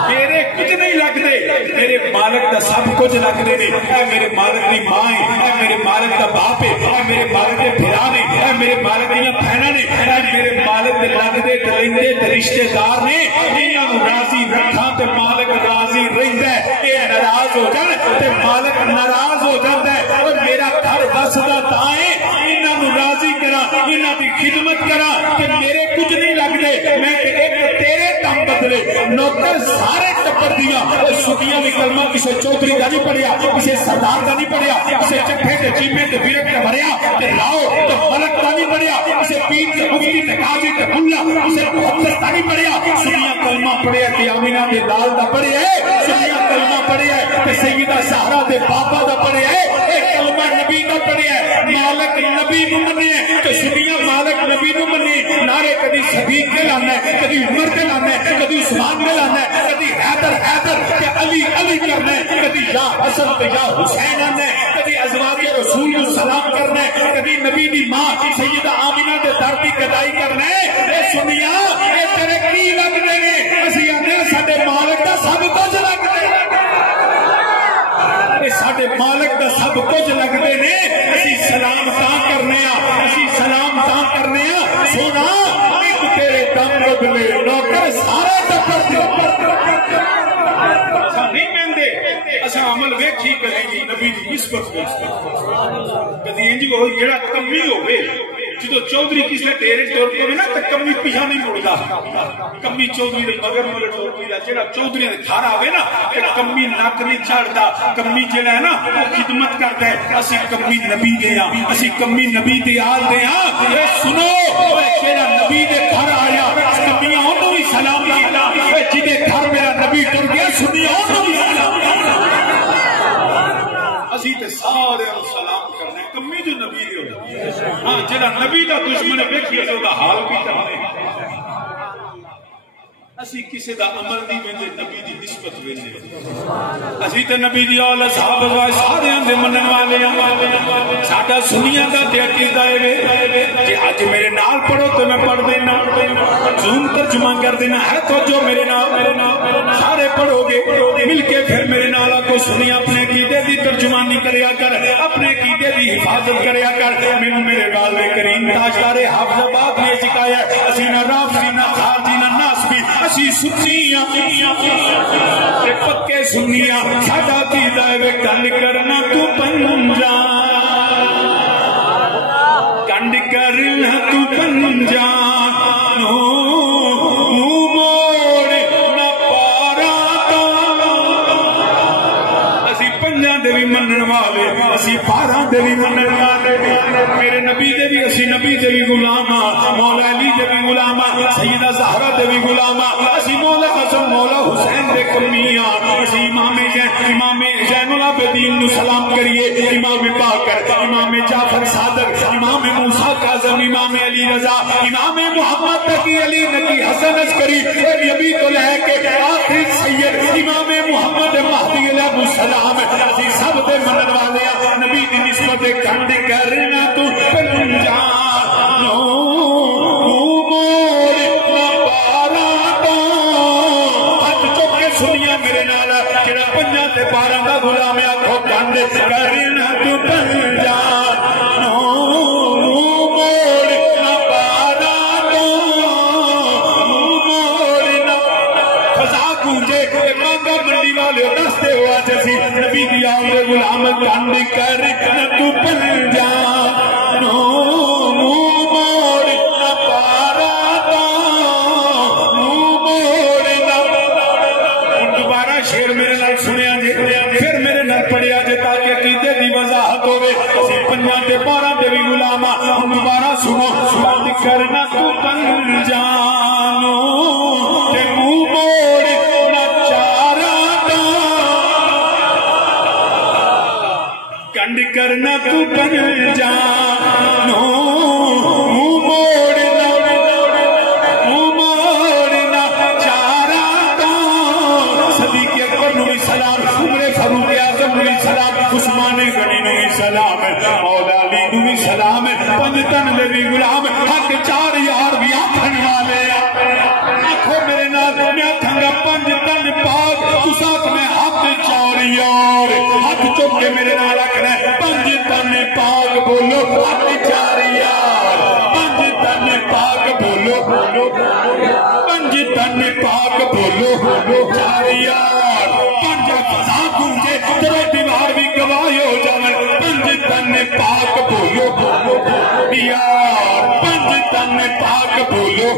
میرے کچھ نہیں لگدے میرے مالک دا سب کچھ لگدے نے اے میرے مالک دی ماں ہے اے میرے مالک دا باپ ہے اے میرے مالک دے بھرا نے اے میرے مالک دیاں بہناں نے اے میرے مالک دے لگدے دلندے تے رشتہ دار نے انہاں نوں راضی رکھاں تے مالک راضی رہندا ہے اے ناراض ہو جان تے مالک ناراض ہو جاندا ہے اور میرا گھر بسدا تاں ہے انہاں نوں راضی کراں انہاں دی خدمت کراں تے میرے کچھ نہیں لگدے میں ایک تیرے دم بدلے نوکر سارے ٹبر دیاں سکیاں بھی کلمہ کسے چودھری دا نہیں پڑھیا کسے سردار دا نہیں پڑھیا کسے چٹھے تے چیمے تے ویرک تے بھریا تے لاؤ تے ملک دا نہیں پڑھیا کسے پیر تے مفتی تے قاضی تے ملا کسے محدث دا نہیں پڑھیا سکیاں کلمہ پڑھیا تے آمینہ دے لال دا پڑھیا سکیاں کلمہ پڑھیا تے سیدہ زہرا دے بابا دا پڑھیا اے کلمہ نبی دا پڑھیا مالک نبی نو مننے تے سکیاں مالک نبی نو مننے نعرے کدی صدیق دے لانا ہے کدی عمر دے لانا ہے کدی عثمان دے لانا ہے کدی حیدر کہ علی علی کرنا ہے کدی یا حسن تے یا حسین آنا ہے کدی ازواج رسول کو سلام کرنا ہے کدی نبی دی ماں سیدہ آمینہ دے در دی گدائی کرنا ہے اے سنیا اے تیرے کی لگدے نے اسی آنے ساڈے مالک دا سب کچھ لگدے اے ساڈے مالک دا سب کچھ لگدے نے اسی سلام تاں کرنے اسی سلام تاں کرنے سونا ایک تیرے دم بدلے نوکر سارے ٹبر نہیں مندے اساں عمل ویکھی کریں گی نبی دی نسبت کدی انج وہ جڑا کمی ہوے جدو چودھری کسے ڈیرے ٹر پے نا تے کمی پیچھے نہیں مڑدا کمی چودھری دے مگر مگر ٹر پے جڑا چودھری دے گھر آوے نا تے کمی نک نہیں چڑھدا کمی جڑا ہے نا وہ خدمت کردا ہے اسی کمی نبی دے ہاں اسی کمی نبی دی آل دے ہاں اے سنو جڑا نبی دے گھر آیا کمیاں اونوں بھی سلام کیتا اے جدے گھر میرا نبی ٹر گیا سنی اونوں بھی سلام اسی تے سارے سلام کرنے کمی جو نبی دی ہوئی ہاں جڑا نبی دا دشمن ویکھی اس دا حال کی کرنے اسی کسی دا عمل نہیں ویندے نبی دی نسبت ویندے اسی تے نبی دی اول صحابہ سارے دے منن والے ہیں ساڈا سنیاں دا تے عقیدہ ہے کہ اج میرے نال پڑھو تے میں پڑھ دینا زوم ترجمہ کر دینا ہے تو جو میرے نال سارے پڑھو گے مل کے پھر میرے نال کو سنیاں اپنے عقیدے دی ترجمانی کریا کر اپنے عقیدے دی حفاظت کریا کر مینوں میرے والد کریم تاجدار حافظ آباد نے سکھایا اسی نہ رافضی نہ خارجی نہ ناسبی اسی سنیاں تے پکے سنیاں ساڈا عقیدہ ہے گل کرنا تو پنجا کنڈ کرنا تو پنجا منن والے اسی پاراں دے بھی منن والے میرے نبی دے بھی اسی نبی دے بھی غلام مولا علی دے بھی غلام سیدہ زہرا دے بھی غلام اسی مولا حسن مولا حسین دے کمیاں اسی امام زین العابدین نو سلام کریے امام باقر امام جعفر صادق امام موسیٰ کاظم امام علی رضا امام محمد تقی علی نقی حسن عسکری نبی تو لے کے آخری سید امام محمد مہدی علیہ السلام اسی سب دے منن والے نبی دی نسبت کنڈ کرنا تو پنجا سنیا میرے نال جڑا پنجاں تے 12 دا غلام آکھو کنڈ کرنا تو پنجا نبی دیا غلام کنڈ کر تو پنجا دوبارہ شیر میرے نال سنیا جی پھر میرے نال پڑھیا جی تاکہ عقیدے دی وضاحت ہوے اسی پنجاں تے پارا دے بھی غلاما دوبارہ سنو بند کرنا تو بن جانو تے منہ موڑ نہ چارا دا کنڈ کرنا تو بن جانو منہ موڑنا چارا دا صدیق اکبر نوی سلام عمر فاروق اعظم نوی سلام عثمان غنی نوی سلام مولا علی نوی سلام پنجتن نبی غلام حق چار یار بھی آتھن والے آنکھو میرے نال میں آتھنگا پنجتن پاک تساک میں حق چار یار حق چک کے میرے نال آکھنا ہے پنجتن پاک بولو حق چار یار پنجتن پاک بولو پنجتن پاک بولو چار یار پنج فضا گنجے ترے دیوار بھی گواہی ہو جاویں پنجتن پاک بولو یار پنجتن پاک بولو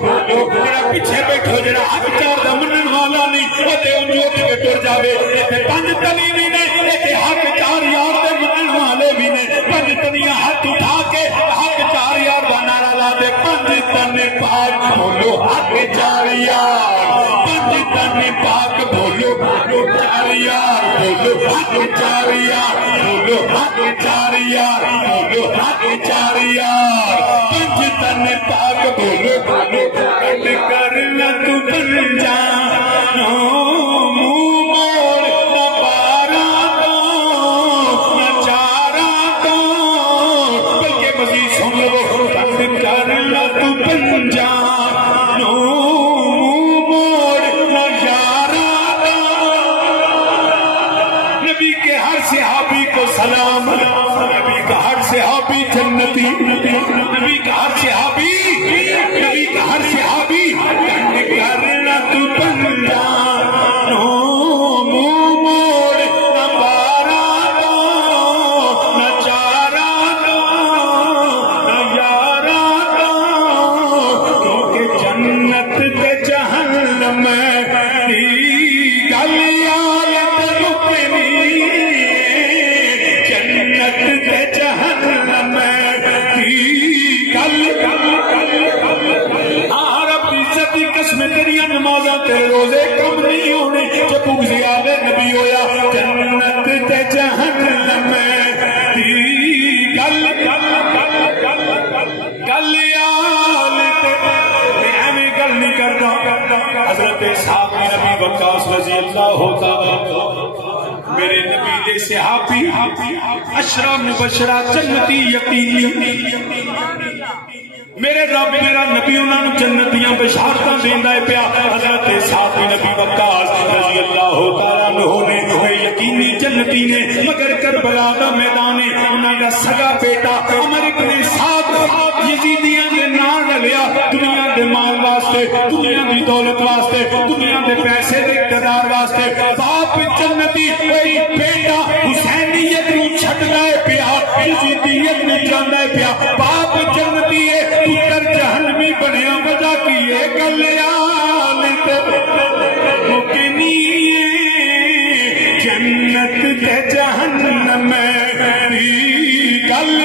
میرا پیچھے بیٹھو جڑا حق چار دا منن والا نہیں وہ تے انہوں اٹھ کے ٹر جاوے ایتھے پنجتنی بھی نے ایتھے حق چار یار دے منن والے بھی نے پنجتنیاں ہاتھ اٹھا کے حق چار یار دا نعرہ لا دے پنجتن پاک بولو حق چار یار پنجتن پاک بولو چار یار بولو حق چار یار بولو حق چار یار بولو حق چار یار پنجتن پاک بولو کٹ کرنا تو بن جانو منہ موڑ نہ پارا تو نہ چارا تو بلکہ مزید سن لو کٹ کرنا تو بن جانو منہ موڑ نہ یارا نبی کے ہر صحابی کو سلام نبی کا ہر صحابی جنتی نبی کا ہر صحابی نبی کا ہر صحابی کرنا تو بن جانو منہ موڑ نہ پارا تو نہ چارا تو نہ یارا تو کیونکہ جنت تے جہنم دی گل آیت رکنی جنت تے جہنم دی گل کی قسم تیریاں نمازاں تیرے روزے کم نہیں ہونے جب بغضیاب نبی ہویا جنت تے جہنم دی گل آل تے ایویں گل نہیں کرنا حضرت صاحب نبی وقاص رضی اللہ تعالی میرے نبی دے صحابی اشرا مبشرہ جنتی یقینی میرے رب میرا نبی انہوں جنتیاں بشارتاں دیندا ہے پیا حضرت صاحب نبی وقاص رضی اللہ تعالیٰ عنہ نے وہ یقینی جنتی نے مگر کربلا دا میدان انہاں دا سگا بیٹا عمر ابن سعد یزیدیاں دے نال رلیا دنیا دے مال واسطے دنیا دی دولت واسطے دنیا دے پیسے دے اقتدار واسطے باپ جنتی کوئی بیٹا حسینیت نو چھڈدا ہے پیا یزیدیت نو جاندا ہے پیا باپ جنتی ہے پتر جہنمی بنیا وجہ کی ہے گلیان تے مکنی جنت تے جہنم دی گل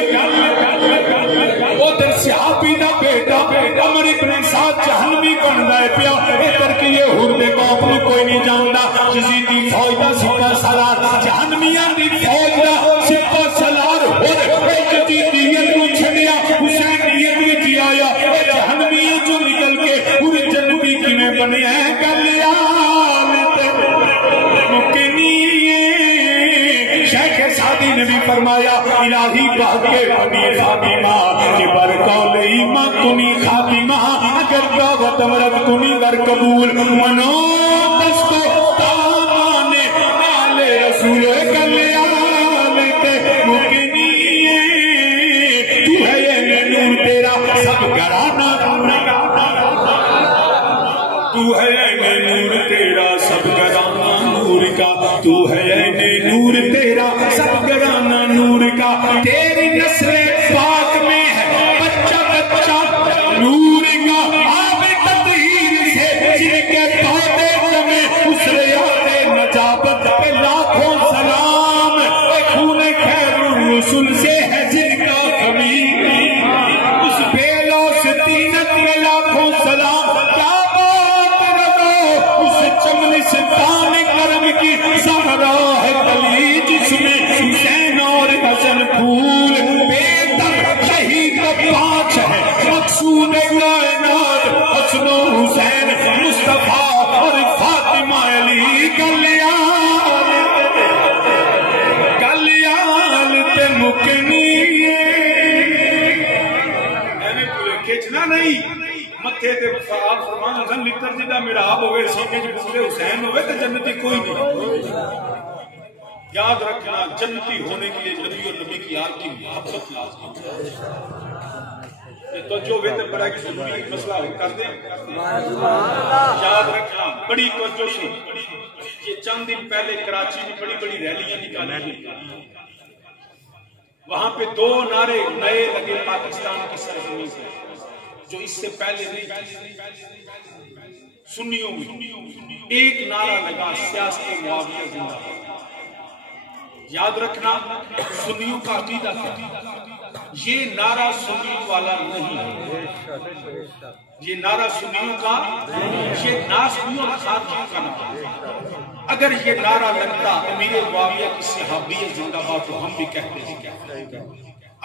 ادھر صحابی دا بیٹا عمر ابن سعد جہنمی بندا ہے پیا ادھر کی یہ ہر دے باپ نو کوئی نہیں جاندا یزیدی فوج دا سپہ سالار جہنمیاں دی فوج دا سپہ سالار ہن یزیدیت نو چھڈیا حسینیت وچ آیا جہنمیاں چوں نکل کے پورے جنتی کیویں بنے ہیں گلیان تے مکنی شیخ سعدی نے بھی فرمایا الہی باغ کے بنی خاتمہ کہ برکول ایمان کنی خاتمہ اگر دعوت مرد کنی در قبول منو دستو تامانے آل رسول گلیان تے مکنی تو ہے یہ نور تیرا سب گرانا تو ہے نور تیرا سب گرانا نور کا تو ہے نور تیرا سب گرانا نور کا تیری نسل پاک میں ہے بچہ بچہ نور کا آب تطہیر سے جن کے پاتے جمیں اس ریاض نجابت پہ لاکھوں سلام خون خیر الرسل سے ہے جن کا زہرا ہے کلی جس میں حسین اور حسن پھول بے در شہید پاک ہے مقصود کائنات حسن و حسین مصطفیٰ اور فاطمہ علی کلیان تے مکنی کھچنا نہیں متھے تے آپ فرمانا سن لکھر جدا میرا آپ ہوئے سینے جو بکلے حسین ہوئے تو جنتی کوئی نہیں. یاد رکھنا جنتی ہونے کے لیے نبی اور نبی کی یاد کی محبت لازم تو جو بہتر بڑا کی سنوی مسئلہ کر دیں. یاد رکھنا بڑی توجہ سے یہ چند دن پہلے کراچی میں بڑی بڑی ریلیاں نکالی وہاں پہ 2 نعرے نئے لگے پاکستان کی سرزمین سے جو اس سے پہلے نہیں سنیوں میں. ایک نعرہ لگا سیاست معاویہ زندہ باد. یاد رکھنا سنیوں کا عقیدہ کیا یہ نعرہ سنیوں والا نہیں ہے. یہ نعرہ سنیوں کا یہ ناسبیوں اور خارجیوں کا نعرہ. اگر یہ نعرہ لگتا امیر معاویہ کی صحابیت زندہ باد تو ہم بھی کہتے ہیں کیا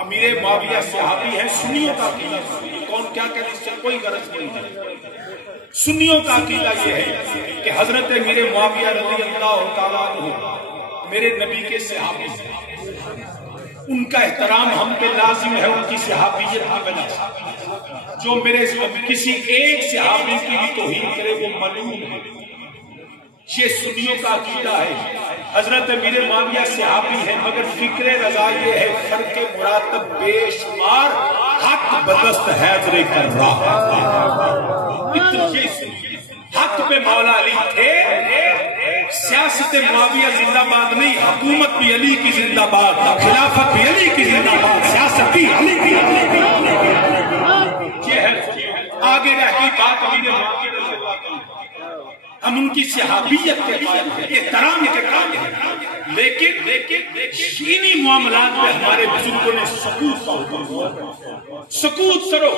امیر معاویہ صحابی ہے سنیوں کا عقیدہ. کون کیا کہتے اس سے کوئی غرض نہیں ہے. سنیوں کا عقیدہ یہ ہے کہ حضرت امیر معاویہ رضی اللہ تعالیٰ عنہ میرے نبی کے صحابی ہیں. ان کا احترام ہم پہ لازم ہے ان کی صحابیت کی وجہ سے. جو میرے کسی ایک صحابی کی بھی توہین کرے وہ ملعون ہے. یہ سنیوں کا عقیدہ ہے. حضرت امیر معاویہ صحابی ہے مگر فکر رضا یہ ہے فرق مراتب بے شمار حق بدست حیدر کررا. حق پہ مولا علی تھے. سیاست معاویہ زندہ باد نہیں حکومت بھی علی کی زندہ باد خلافت بھی علی کی زندہ باد سیاست بھی علی کی. یہ ہے آگے رہتی بات امیر معاویہ رضی اللہ عنہ. ہم ان کی صحابیت کے قائل ہیں احترام کے قائل ہیں لیکن شینی معاملات میں ہمارے بزرگوں نے سکوت کا حکم دیا. سکوت کرو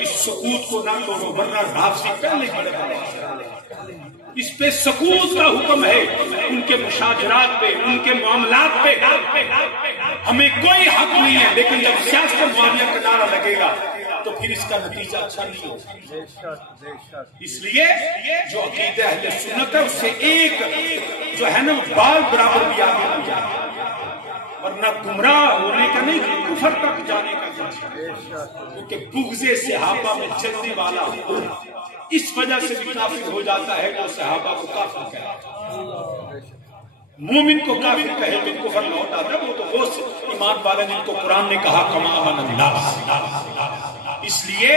اس سکوت کو نہ توڑو ورنہ ڈھاپ سے پہلے اس پہ سکوت کا حکم ہے. ان کے مشاجرات پہ ان کے معاملات پہ ہمیں کوئی حق نہیں ہے. لیکن جب سیاست معاویہ کا نعرہ لگے گا تو پھر اس کا نتیجہ اچھا نہیں ہوگا. اس لیے جو عقیدہ اہل سنت ہے اس سے ایک جو ہے نا بال برابر بھی آگے نہ جائے ورنہ گمراہ ہونے کا نہیں کفر تک جانے کا خدشہ. کیونکہ بغض صحابہ میں چلنے والا اس وجہ سے بھی کافر ہو جاتا ہے کہ صحابہ کو کافر کہے. مومن کو کافر کہے تو کفر نہ ہوتا ہے. وہ تو وہ ایمان والے جن کو قرآن نے کہا کما آمن الناس. اس لیے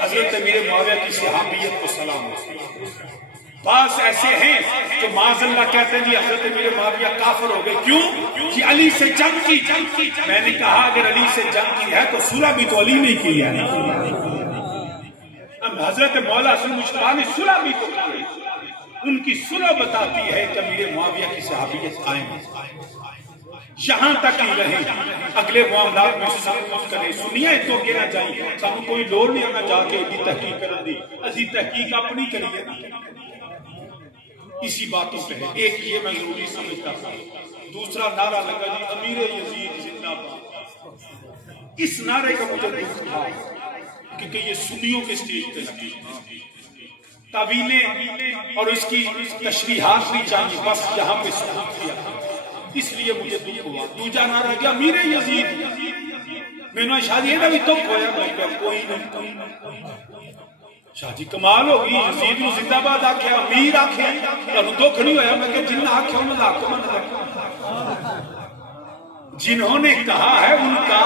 حضرت امیر معاویہ کی صحابیت کو سلام ہو. بعض ایسے ہیں جو معاذ اللہ کہتے ہیں جی حضرت امیر معاویہ کافر ہو گئے. کیوں کہ علی سے جنگ کی. میں نے کہا اگر علی سے جنگ کی ہے تو صلح بھی تو علی نے کی ہے. حضرت مولا حسن مشتبہ نے صلح بھی تو کی. ان کی صلح بتاتی ہے کہ امیر معاویہ کی صحابیت قائم ہے. یہاں تک ہی رہے اگلے معاملات میں سب کریں. سنیا تو کہنا چاہیے سانو کوئی لوڑ نہیں ہمیں جا کے بھی تحقیق کرن دی. اسی تحقیق اپنی کریے اسی باتوں پہ. ایک یہ میں ضروری سمجھتا تھا. دوسرا نعرہ لگا جی امیر یزید زندہ باد. اس نعرے کا مجھے دکھ تھا کیونکہ یہ سنیوں کے سٹیج پہ لگی. تعویلیں اور اس کی تشریحات بھی چاہیے بس یہاں پہ سکوت کیا. اس لیے مجھے دکھ ہوا. دوجا نعرہ کیا امیر یزید. میں نے شاید یہ بھی دکھ ہویا کوئی نہیں. شاہ جی کمال ہوگی یزید نو زندہ باد آکھیا امیر آکھیا تانوں دکھ نہیں ہویا. میں کہ جنہ آکھیا انہاں دا حق بنتا. جنہوں نے کہا ہے ان کا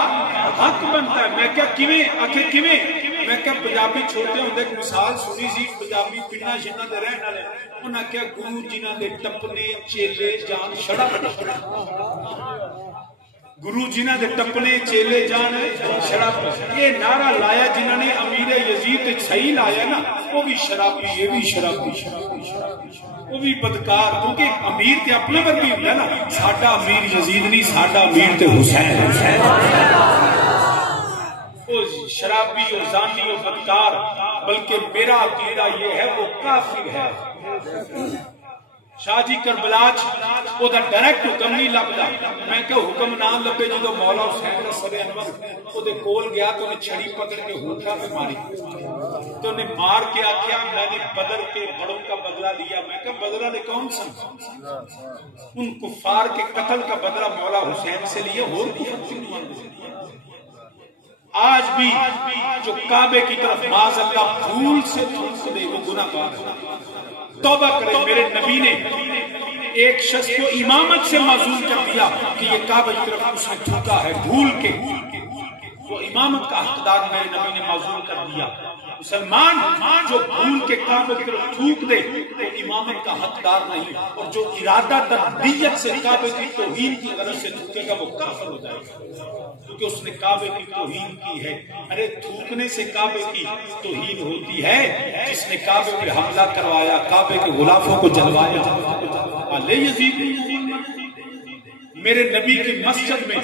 حق بنتا ہے. میں کیا کیویں آکھے کیویں. میں کیا پنجابی چھوٹے ہوندے ایک مثال سنی سی. پنجابی پنڈاں شہراں دے رہن والے انہاں کیا گرو جنہاں دے ٹپنے چیلے جان شڑپ. گرو جنہاں دے ٹپنے چیلے جان شڑپ. یہ نعرہ لایا جنہاں نے امیر یزید صحیح لایا نا وہ بھی شرابی یہ بھی شرابی وہ بھی بدکار. کیونکہ امیر تے اپنے پر بھی ہوتا ہے نا. ساڈا امیر یزید نہیں ساڈا امیر تے حسین. وہ شرابی اور زانی اور بدکار بلکہ میرا عقیدہ یہ ہے وہ کافر ہے. شاہ جی کربلاچ وہ دا ڈائریکٹ حکم نہیں لبدا. میں کہ حکم نہ لبے جدو مولا حسین دا سر انور وہ دے کول گیا تو نے چھڑی پکڑ کے ہونٹا پہ ماری تو نے مار کے آکھیا میں نے بدر کے بڑوں کا بدلہ لیا. میں کہ بدلہ لے کون سا؟ ان کفار کے قتل کا بدلہ مولا حسین سے لیے. اور آج بھی جو کعبے کی طرف معاذ اللہ بھول سے تھوک دے وہ گناہ گار ہے. توبہ کرے. میرے نبی نے ایک شخص کو امامت سے معزول کر دیا کہ یہ کعبہ کی طرف اس نے تھوکا ہے بھول کے. وہ امامت کا حقدار میرے نبی نے معزول کر دیا. مسلمان جو بھول کے کعبہ کی طرف تھوک دے وہ امامت کا حقدار نہیں. اور جو ارادہ تربیت سے کعبے کی توہین کی غرض سے تھوکے گا وہ کافر ہو جائے گا کیونکہ اس نے کعبے کی توہین کی ہے. ارے تھوکنے سے کعبے کی توہین ہوتی ہے جس نے کعبے پہ حملہ کروایا, کعبے کے غلافوں کو جلوایا. میرے نبی کی مسجد میں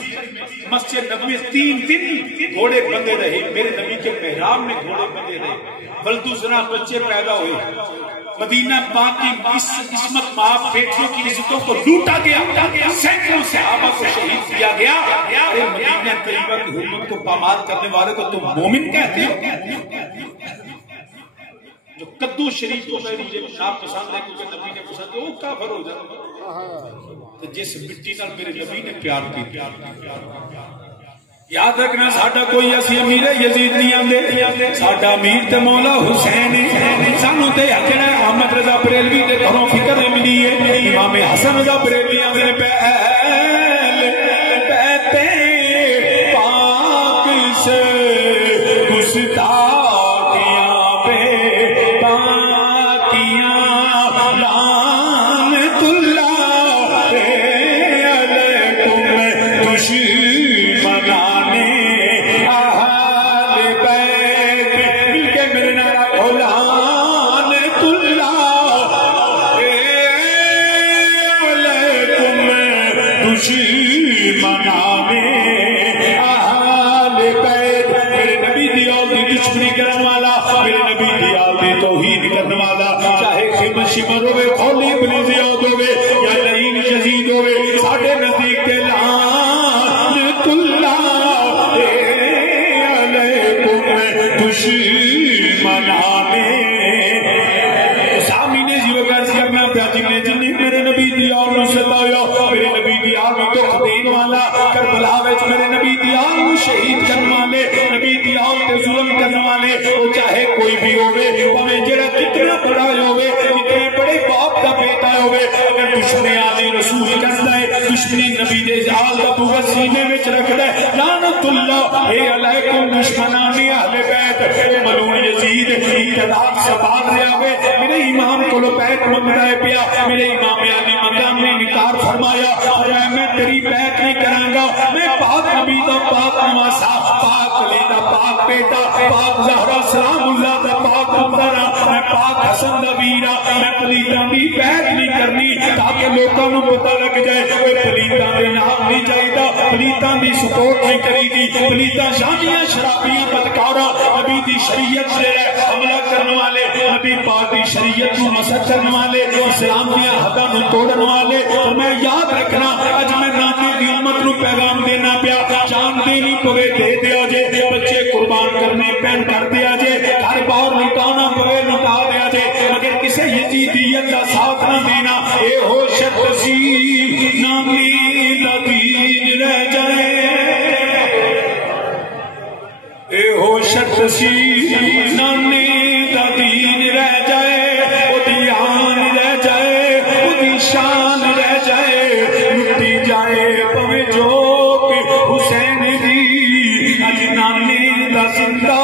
مسجد نبی 3 دن گھوڑے بندے رہے. میرے نبی کے محراب میں گھوڑے بندے رہے. بلدوزنا بچے پیدا ہوئے. مدینہ پاک کی عصمت ماں بیٹیوں کی عزتوں کو لوٹا گیا. سینکڑوں صحابہ کو شہید کیا گیا. مدینہ طیبہ کی حرمت کو پامال کرنے والے کو تم مومن کہتے ہو؟ جو کدو شریف کو مجھے ناپسند ہے کیونکہ نبی نے پسند ہے وہ کافر ہو جاتا. جس مٹی نال میرے نبی نے پیار کیا. یاد رکھنا ساڈا کوئی اسی امیر یزید نہیں آندے. ساڈا امیر تے مولا حسین ہے. سانو تے جڑا احمد رضا بریلوی دے گھروں فکر ملی ہے. امام حسن رضا بریلوی آندے نے پہل پہتے پاک سے گستاخیاں بے پاکیاں لعنت اللہ علیکم دشمنان شمر ہوئے خولی بن زیاد ہوئے یا لعین یزید ہوئے ساڑھے نزدیک کے لعنت اللہ علیکم دشمنان سامی نے جیو گرز کرنا پیاجی نے جنہیں میرے نبی دیار نو ستایا. میرے نبی دیار نو دکھ دین والا کربلا وچ میرے نبی دیار نو شہید کرنے والے نبی دیار تے ظلم کرنے والے وہ چاہے کوئی بھی ہوئے پاویں جڑا کتنا بڑا ہوئے کتنے بڑے باپ کا بیٹا ہوئے اگر دشمنی آلے رسول کرتا ہے دشمنی نبی دے جال کا بغض سینے وچ رکھدا ہے لعنت اللہ علیکم دشمنان اہل بیت. ملعون یزید اقتدار سنبھال رہا ہے. میرے امام کو بیت منگتا ہے پیا. میرے امام علی مقام نے انکار فرمایا اور میں تیری بیت نہیں کراں گا. میں پاک نبی دا پاک نواسا پاک علی دا پاک بیٹا پاک زہرا سلام اللہ دا پاک پتر میں پاک حسن دا ویرا. میں پلیتاں دی بیعت نہیں کرنی تاکہ لوکاں نوں پتہ لگ جائے کوئی پلیتاں دے نام نہیں جائیدا. پلیتاں دی سپورٹ نہیں کری دی. پلیتاں شامیاں شرابیاں بدکاراں نبی دی شریعت سے حملہ کرنے والے نبی پاک دی شریعت کو مسخ کرنے والے اسلام دیاں حداں نوں توڑن والے. اور میں یاد رکھنا اج میں نامی دی امت نوں پیغام دینا پیا جان دینی پوے دے دیا جے بچے قربان کرنے پین کر دیا جے گھر باہر لٹانا پوے لٹا دیا جے مگر کسے یزیدیت کا ساتھ نہ دینا. اے ہو شک سی نامی دا دین رہ جائے. اے ہو شک سی نامی دا دین رہ جائے. او دی آن رہ جائے او دی شان رہ جائے لٹی جائے پوے جو حسین دی اج نامی دا زندہ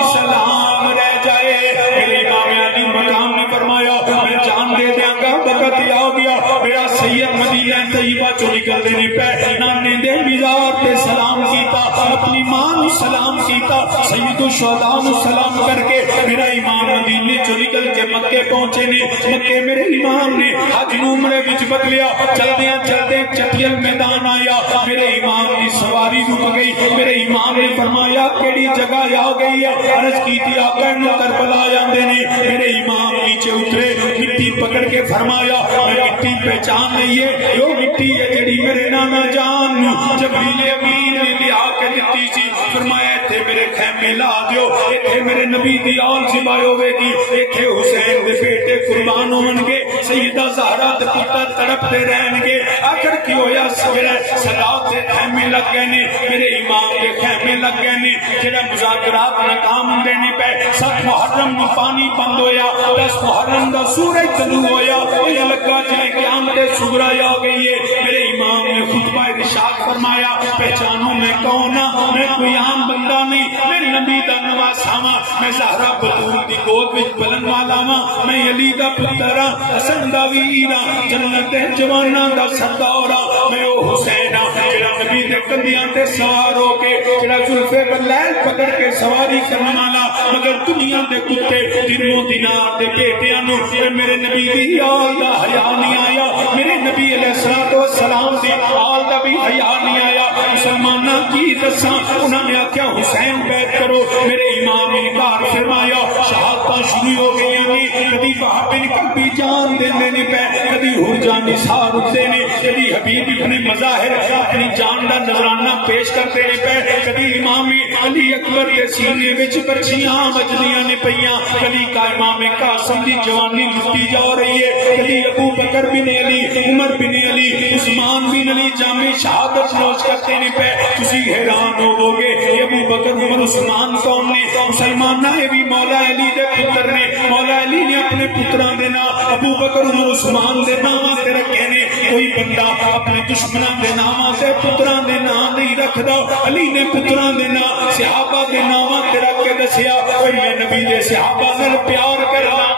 اسلام رہ جائے. میرے امام علی مقام نے فرمایا میں جان دے دیاں گا وقت آ گیا میرا سید مدینہ طیبہ چوں نکل دینی پے. نانے دے مزار تے سلام کیتا اپنی ماں نو سلام کیتا سید الشہداء نو سلام کر کے میرا امام مدینے چوں نکل کے مکے پہنچے نے. مکے میرے امام نے حج نو عمرے وچ بدلیا. چلدیاں چلدے چٹیل میدان آیا. میرے امام دی سواری رک گئی. میرے امام نے فرمایا کیڑی جگہ آ گئی ہے. عرض کیتی آقا نو کربلا جاندے نے. میرے امام نیچے اترے مٹی مٹی پکڑ کے فرمایا میں مٹی پہچان نہیں ہے جو مٹی ہے جڑی میرے نانا جان جبریل امین نے لیا کے دتی سی فرمایا ایتھے میرے خیمے لا دیو ایتھے میرے نبی دی آل سبائے ہوے گی ایتھے حسین دے بیٹے قربان ہون گے سیدہ زہرا دے پتر تڑپتے رہن گے آخر کی ہویا سویرے صداعت دے خیمے لگ گئے نے میرے امام دے خیمے لگ گئے نے جڑا مذاکرات ناکام ہوندے نہیں پے 7 محرم نو پانی بند ہویا 10 محرم دا سورج طلوع ہویا یہ لگا جائے قیامت صغری آ گئی ہے میرے امام نے خطبہ ارشاد فرمایا پہچانو میں کون ہاں میں کوئی عام بندہ نہیں میں نبی دا نواسا ہاں میں زہرا بطول دی گود وچ پلن والا ہاں میں علی دا پتر ہاں حسن دا ویر ہاں جنت دے جواناں دا سردار ہاں میں او حسین ہاں جڑا نبی دے کندھیاں تے سوار ہو کے جڑا زلف بلیل پکڑ کے سواری کرنے والا مگر دنیا دے کتے دنوں دینار دے بیٹیاں نو میرے نبی دی آل دا حیا نہیں آیا میرے نبی علیہ السلام دی آل دا بھی حیا نہیں آیا مسلمانہ کی دساں انہوں نے آکھیا حسین بیعت کرو میرے امام انکار فرمایا شہادتاں شروع ہو گئی نہیں کبھی وہاں پہ نکل بھی جان دینے نہیں پہ کبھی ہر جان نثار اٹھتے نہیں کبھی حبیب ابن مظاہر اپنی جان دا نظرانہ پیش کرتے نہیں پہ کبھی امام علی اکبر کے سینے وچ پرچیاں بجدیاں نہیں پئیاں کبھی کا امام قاسم دی جوانی لٹی جا رہی ہے کبھی ابو بکر بن علی عمر بن علی عثمان بن علی جامع شہادت نوش کرتے نہیں پہ تسی حیران ہو گے ابو بکر عمر عثمان کون نے مسلمان نہ بھی مولا علی دے پتر نے مولا علی نے اپنے پتراں دے نام ابو بکر عمر عثمان دے نام تے رکھے نے کوئی بندہ اپنے دشمناں دے نام تے پتراں دے نام نہیں رکھدا علی نے پتراں دے نام صحابہ دے نام تے رکھ کے دسیا اوے میں نبی دے صحابہ نال پیار کردا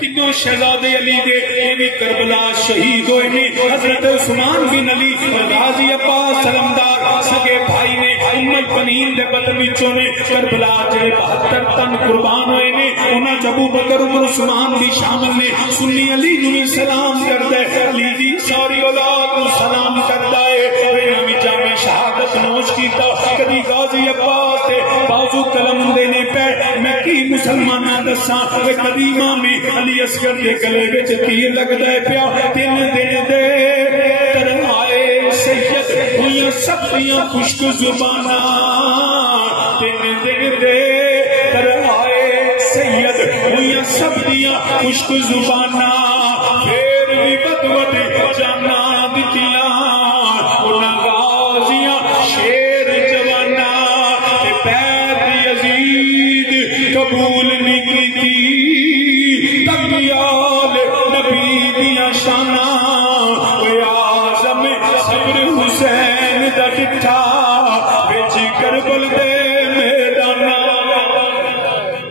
تینوں شہزادے علی دے ایویں کربلا شہید ہوئے نے حضرت عثمان بن علی غازی عباس سلمدار سگے بھائی نے ام البنین دے بدن وچوں نے کربلا جڑے 72 تن قربان ہوئے نے انہاں ابو بکر عمر عثمان بھی شامل نے سنی علی نو سلام کردا ہے علی دی ساری اولاد کو سلام کردا ہے انہاں جامع شہادت نوش کیتا کبھی غازی عباس تے بازو قلم دینے پہ میں کی مسلماناں دساں کبھی امام علی اصغر کے گلے وچ تیر لگدا ہے پیا 3 دن دے ترائے سید ہوئیاں سب دیاں خشک زباناں 3 دن دے ترائے سید ہوئیاں سب دیاں خشک زباناں پھر بھی بدود جانا دتیاں انہاں غازیاں شیر جوانا بیعت یزید قبول نہیں کیتی تقیال نبی دیا شانہ وی آزم صبر حسین دا ڈٹھا بیچ کربل دے میدانہ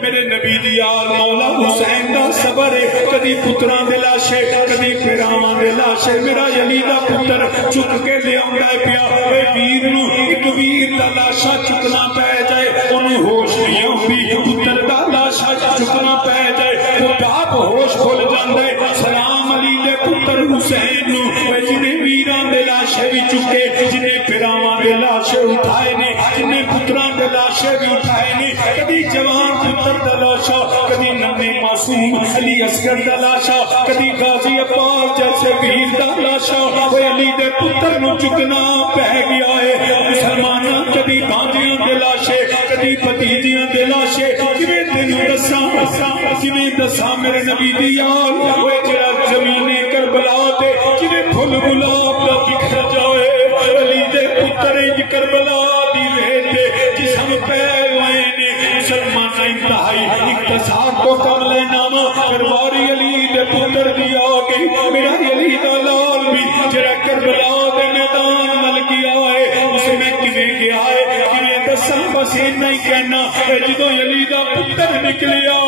میرے نبی دیا مولا حسین دا صبر کدی پتران دے لاشے کدی پیرامان دے لاشے میرا علی دا پتر چک کے لے آنگا پیا اے ویر نو ایک ویر دا لاشا چکنا پہ جائے انہیں ہوش نہیں ہوئی پتر دا لاشا چکنا پہ جائے وہ باپ ہوش کھول جاندے سلام علی دے پتر حسین نو جنہیں ویران دے لاشے بھی چکے جنہیں پیرامان دے لاشے اٹھائے نے جنہیں پتران دے لاشے بھی اٹھائے نے کبھی جوان پتر دا لاشا کبھی ننے معصوم علی اصغر دا لاشا کبھی غازی عباس جیسے ویر دا لاشا وہ علی دے پتر نو چکنا پہ گیا ہے مسلمانہ کبھی بانجیاں دے لاشے کبھی پتیجیاں دے لاشے کبھی تینوں دساں میرے نبی دی آل وہ جڑا زمین کربلا تے جنہیں پھل گلاب دا بکھر جائے علی دے پتر انج کربلا دی رہتے جسم پہ ہوئے نے مسلمان انتہائی اقتصاد کو کم لینا کرباری علی دے پتر دی آگئی میرا علی دا لال بھی جڑا کربلا دے میدان مل گیا ہے اسے میں کمیں گیا ہے کمیں دساں بس نہیں کہنا جدو علی دا پتر نکلیا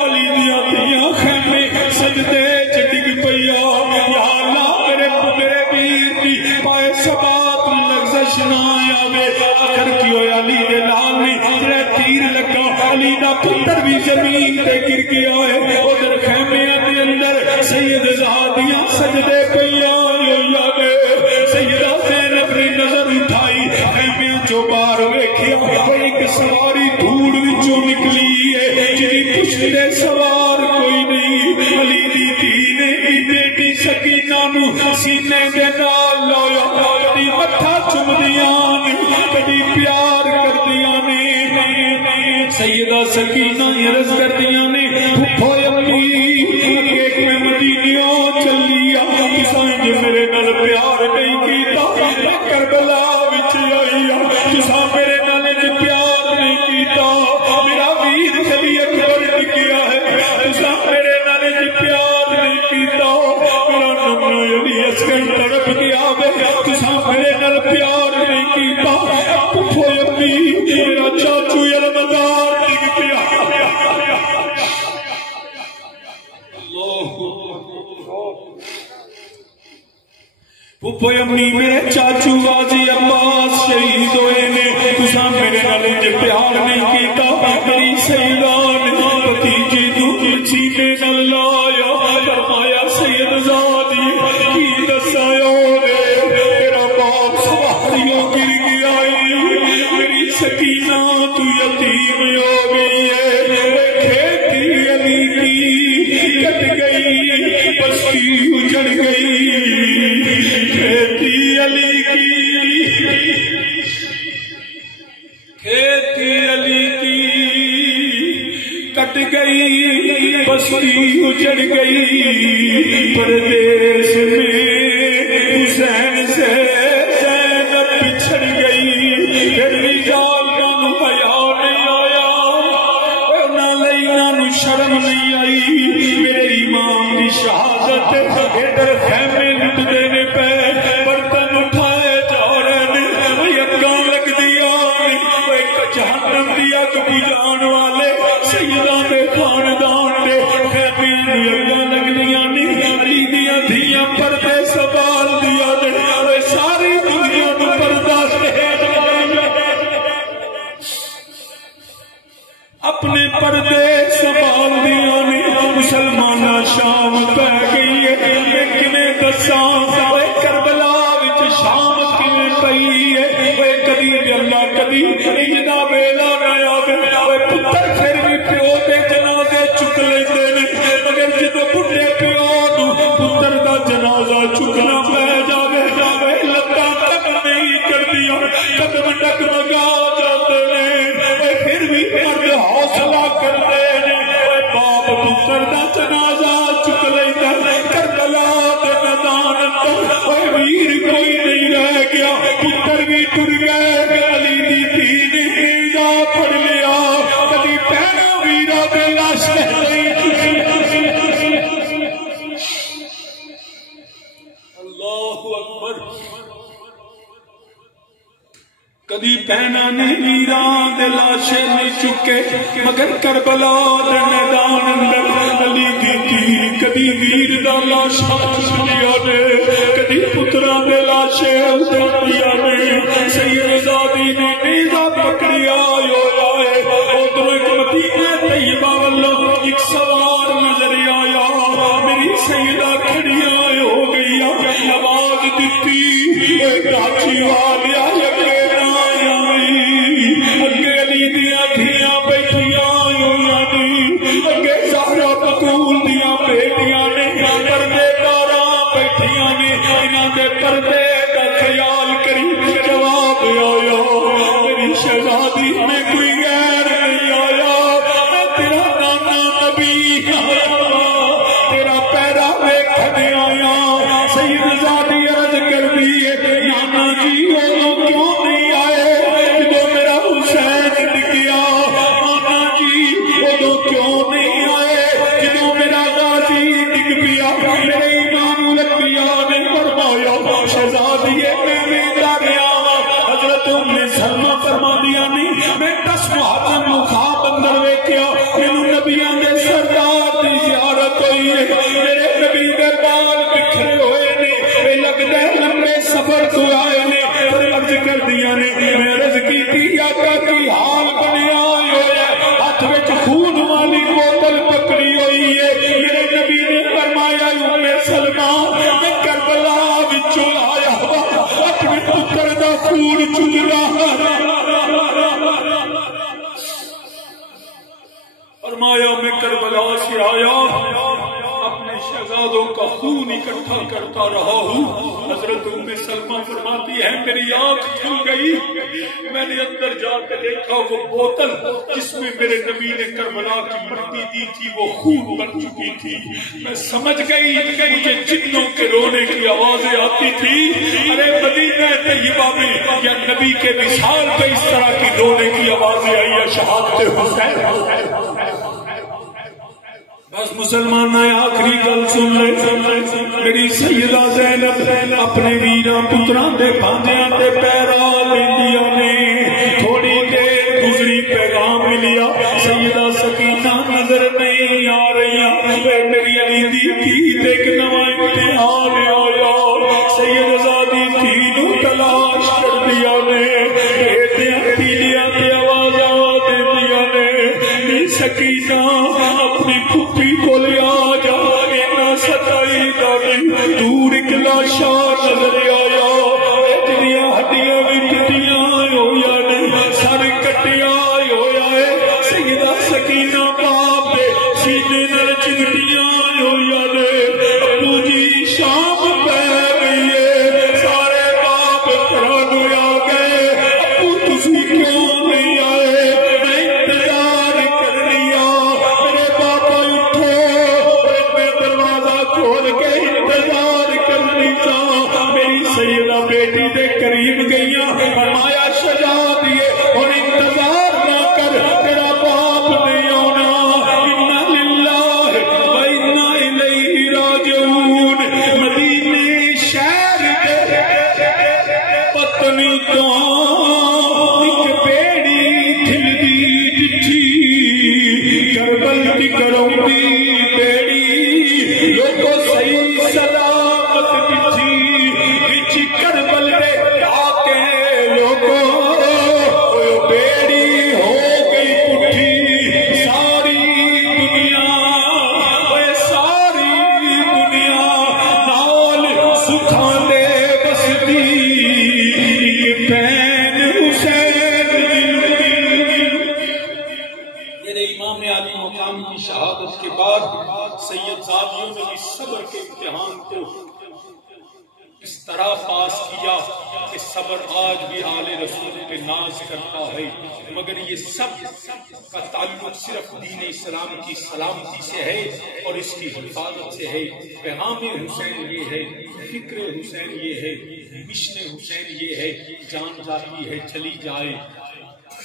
علی دیا دیا خیمے سجدے چٹک پیا یا اللہ میرے ویر دی پائے سبات لگزش نہ آیا وے آخر کی ہویا علی دے لال نے جڑے تیر لگا علی دا پتر بھی زمین تے گر گیا ہے ادھر خیمے دے اندر سید زادیاں سجدے پیا یا وے سیدہ زینب نے نظر اٹھائی خیمے جو بار ویکھیا ایک سواری دھوڑ وچوں نکلی ہے جنہیں پشت دے سوار کوئی نہیں سکینہ نو سینے دے نال لایا کدی متھا چومدیاں نے کدی پیار کردیاں نے سیدہ سکینہ عرض کردیاں نے پھپھو امی ایک میں مدینیوں چلیا تساں جو میرے نال پیار نہیں کیتا کربلا وچ آئی تساں میرے نال پیار نہیں کیتا میرا ویر علی اکبر ٹکیا ہے تساں میرے نال پیار نہیں کیتا میرا نمنا علی اصغر تڑپ گیا وے تساں میرے نال پیار نہیں کیتا پھپھو امی میرا چاچو علمدار ٹک پیا پھپھو امی میرے چاچو غازی عباس شہید ہوئے نے تساں میرے نال پیار نہیں کیتا میری سیدہ نے بھتیجے تو سینے نال لایا فرمایا سید زادی کی دسایا تیرا باپ سواریوں گر گیا میری سکینہ تو یتیم ہو گئی ہے کھیتی علی کی کٹ گئی بستی اجڑ گئی کھیتی علی کی کٹ گئی بستی اجڑ گئی پردیس میں حسین سے زینب بچھڑ گئی پھر رجال نانو حیا نہیں آیا نانو شرم نہیں آئی میرے امام کی شہادت ادھر خیمے لٹ دینے پہ برتن اٹھائے جا رہے نے اگاں لگ دیا جہنم دیا کبھی جان والے سیداں دے خاندان دے خیمے اگاں لگ دیا نہیں علی دیا دھیاں پردے سنبھال دیا نے ساری دنیا نو پردہ اپنے پردے سنبھال دیا نے مسلمانہ شام پہ گئی ہے کنے دساں کربلا وچ شام کنے پئی ہے کدی اللہ کدی اجدا ویلا نہ آوے پتر پھر بھی پیو دے جنازے چک لیندے نے مگر جدوں بڈھے پیو نو پتر دا جنازہ چکنا پہ جاوے لتاں تک نہیں کردیاں قدم ڈگمگا جاندے نے پھر بھی مرد حوصلہ کردے نے باپ پتر دا جنازہ چک لیندا کربلا دے میدان اندر ویر کوئی نہیں رہ گیا پتر بھی ٹر گئے علی دی دھی نے جا پڑ لیا کبھی پہنا ویرا دے لاش اللہ اکبر کدی پہنا نہیں ویران دے لاشے نہیں چکے مگر کربلا دے میدان اندر علی دی دھی کدی ویر دا لاشا چکیا نے کدی پترا دے لاشے اتریا نے سید زادی نے نیزہ پکڑیا ہے ادھر ایک مدینہ طیبہ واللہ ایک سوار نظر آیا میری سیدہ کھڑیاں ہو گئی آواز دیتی کراچی والے پردے کا خیال کری جواب آیا میری شہزادی میں کوئی غیر نہیں آیا میں تیرا نانا نبی تیرا پیرا ویکھنے آیا سید زادی عرض کر دی نانا جی وہ کیوں نہیں آئے جدو میرا حسین نکیا نانا جی وہ کیوں نہیں آئے جدو میرا غازی ڈگ پیا میرے امام الانبیاء نے فرمایا شہزادی میں ویندا گیا حضرت ام سلمہ فرما دیا نہیں میں 10 محرم نو خواب اندر ویکھیا مینوں نبیاں دے سردار دی زیارت ہوئی ہے میرے نبی دے بال بکھرے ہوئے نے لگدا ہے لمبے سفر تو آئے نے عرض کر دیا نے میں عرض کیتی آقا کی حال بنیا ہویا ہاتھ وچ خون والی بوتل پکڑی ہوئی ہے میرے نبی نے فرمایا ام سلمہ میں کربلا وچوں آیا اپنے پتر دا خون چکدا فرمایا میں کربلا سے آیا اپنے شہزادوں کا خون اکٹھا کرتا رہا ہوں۔ حضرت ام سلمہ فرماتی ہے میری آنکھ کھل گئی، میں نے اندر جا کے دیکھا وہ بوتل جس میں میرے نبی نے کربلا کی مٹی دی تھی وہ خون بن چکی تھی۔ میں سمجھ گئی مجھے جنوں کے رونے کی آوازیں آتی تھی، ارے مدینہ طیبہ میں یا نبی کے وصال پہ اس طرح کی رونے کی آوازیں آئی ہے شہادت حسین۔ بس مسلمان آخری گل سن لے، میری سیدہ زینب اپنے ویراں پتراں دے بھانجیاں تے پیرا لیندیاں نے، تھوڑی دیر گزری پیغام ملیا سیدہ سکینہ نظر نہیں آ رہی، میری علی دی تھی ایک نواں امتحان آیا، سید زادی تھی نو تلاش کر دیا نے، تیلیاں تے آوازاں دیندیاں نے، سکینہ اپنی پھپھی کو لیا جا، اینا ستائی داری دور ایک لاشا نظر آیا، جنیاں ہڈیاں بھی ٹوٹیاں ہویا نے، سر کٹیا ہویا ہے، سیدہ سکینہ باپ دے سینے نال چمٹیاں ہویا نے، ابو جی شام پہ گئی ہے، سارے باپ گھراں نوں آ گئے، ابو تسی کیوں نہیں آئے، میں انتظار کر لیا، میرے بابا اٹھو، میں دروازہ کھول کے انتظار کر لیا، میری سیدہ بیٹی دے قریب گئیاں، فرمایا سجا دیے اور انتظار نہ کر، تیرا باپ نہیں آنا، انا للہ و انا الیہ راجعون۔ مدینے شہر دے پتنی تو ایک بیڑی دھلدی ڈٹھی، کربل دی کروندی بیڑی لوگو صحیح سلامت ڈٹھی، وچ کربل دے آکے لوگو بیڑی ہو گئی پٹھی، ساری دنیا ساری دنیا نال سکھاں دے بسدی، بہن حسین میرے امام علی مقام کی شہادت کے بعد سید زادیوں نے بھی صبر کے امتحان کو اس طرح پاس کیا کہ صبر آج بھی آل رسول پہ ناز کرتا ہے، مگر یہ سب کا تعلق صرف دین اسلام کی سلامتی سے ہے اور اس کی حفاظت سے ہے۔ پیغام حسین یہ ہے، فکر حسین یہ ہے، مشن حسین یہ ہے، جان جاتی ہے چلی جائے،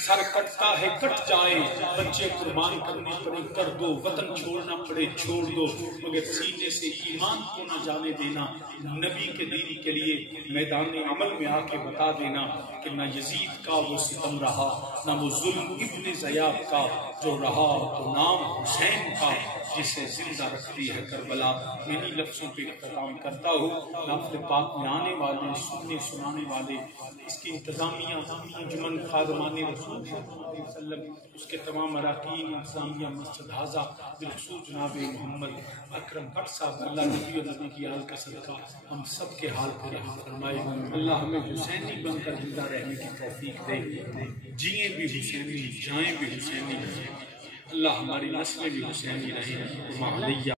سر کٹتا ہے کٹ جائے، بچے قربان کرنے پڑے کر دو، وطن چھوڑنا پڑے چھوڑ دو، مگر سینے سے ایمان کو نہ جانے دینا، نبی کے دین کے لیے میدان عمل میں آ کے بتا دینا کہ نہ یزید کا وہ ستم رہا، نہ وہ ظلم ابن زیاد کا جو رہا، تو نام حسین کا جسے زندہ رکھتی ہے کربلا۔ انہی لفظوں پہ اختتام کرتا ہوں۔ نافذ پاک میں آنے والے سننے سنانے والے، اس کی انتظامیہ انجمن خادمان رسول صلی اللہ علیہ وسلم، اس کے تمام اراکین انتظامیہ مسجد حاضہ بالخصوص جناب محمد اکرم بٹ صاحب، اللہ نبی اور نبی کی آل کا صدقہ ہم سب کے حال پہ رحم فرمائے، اللہ ہمیں حسینی بن کر زندہ رہنے کی توفیق دے، جیئیں بھی حسینی جائیں بھی حسینی، اللہ ہماری نسلیں بھی حسینی رہیں۔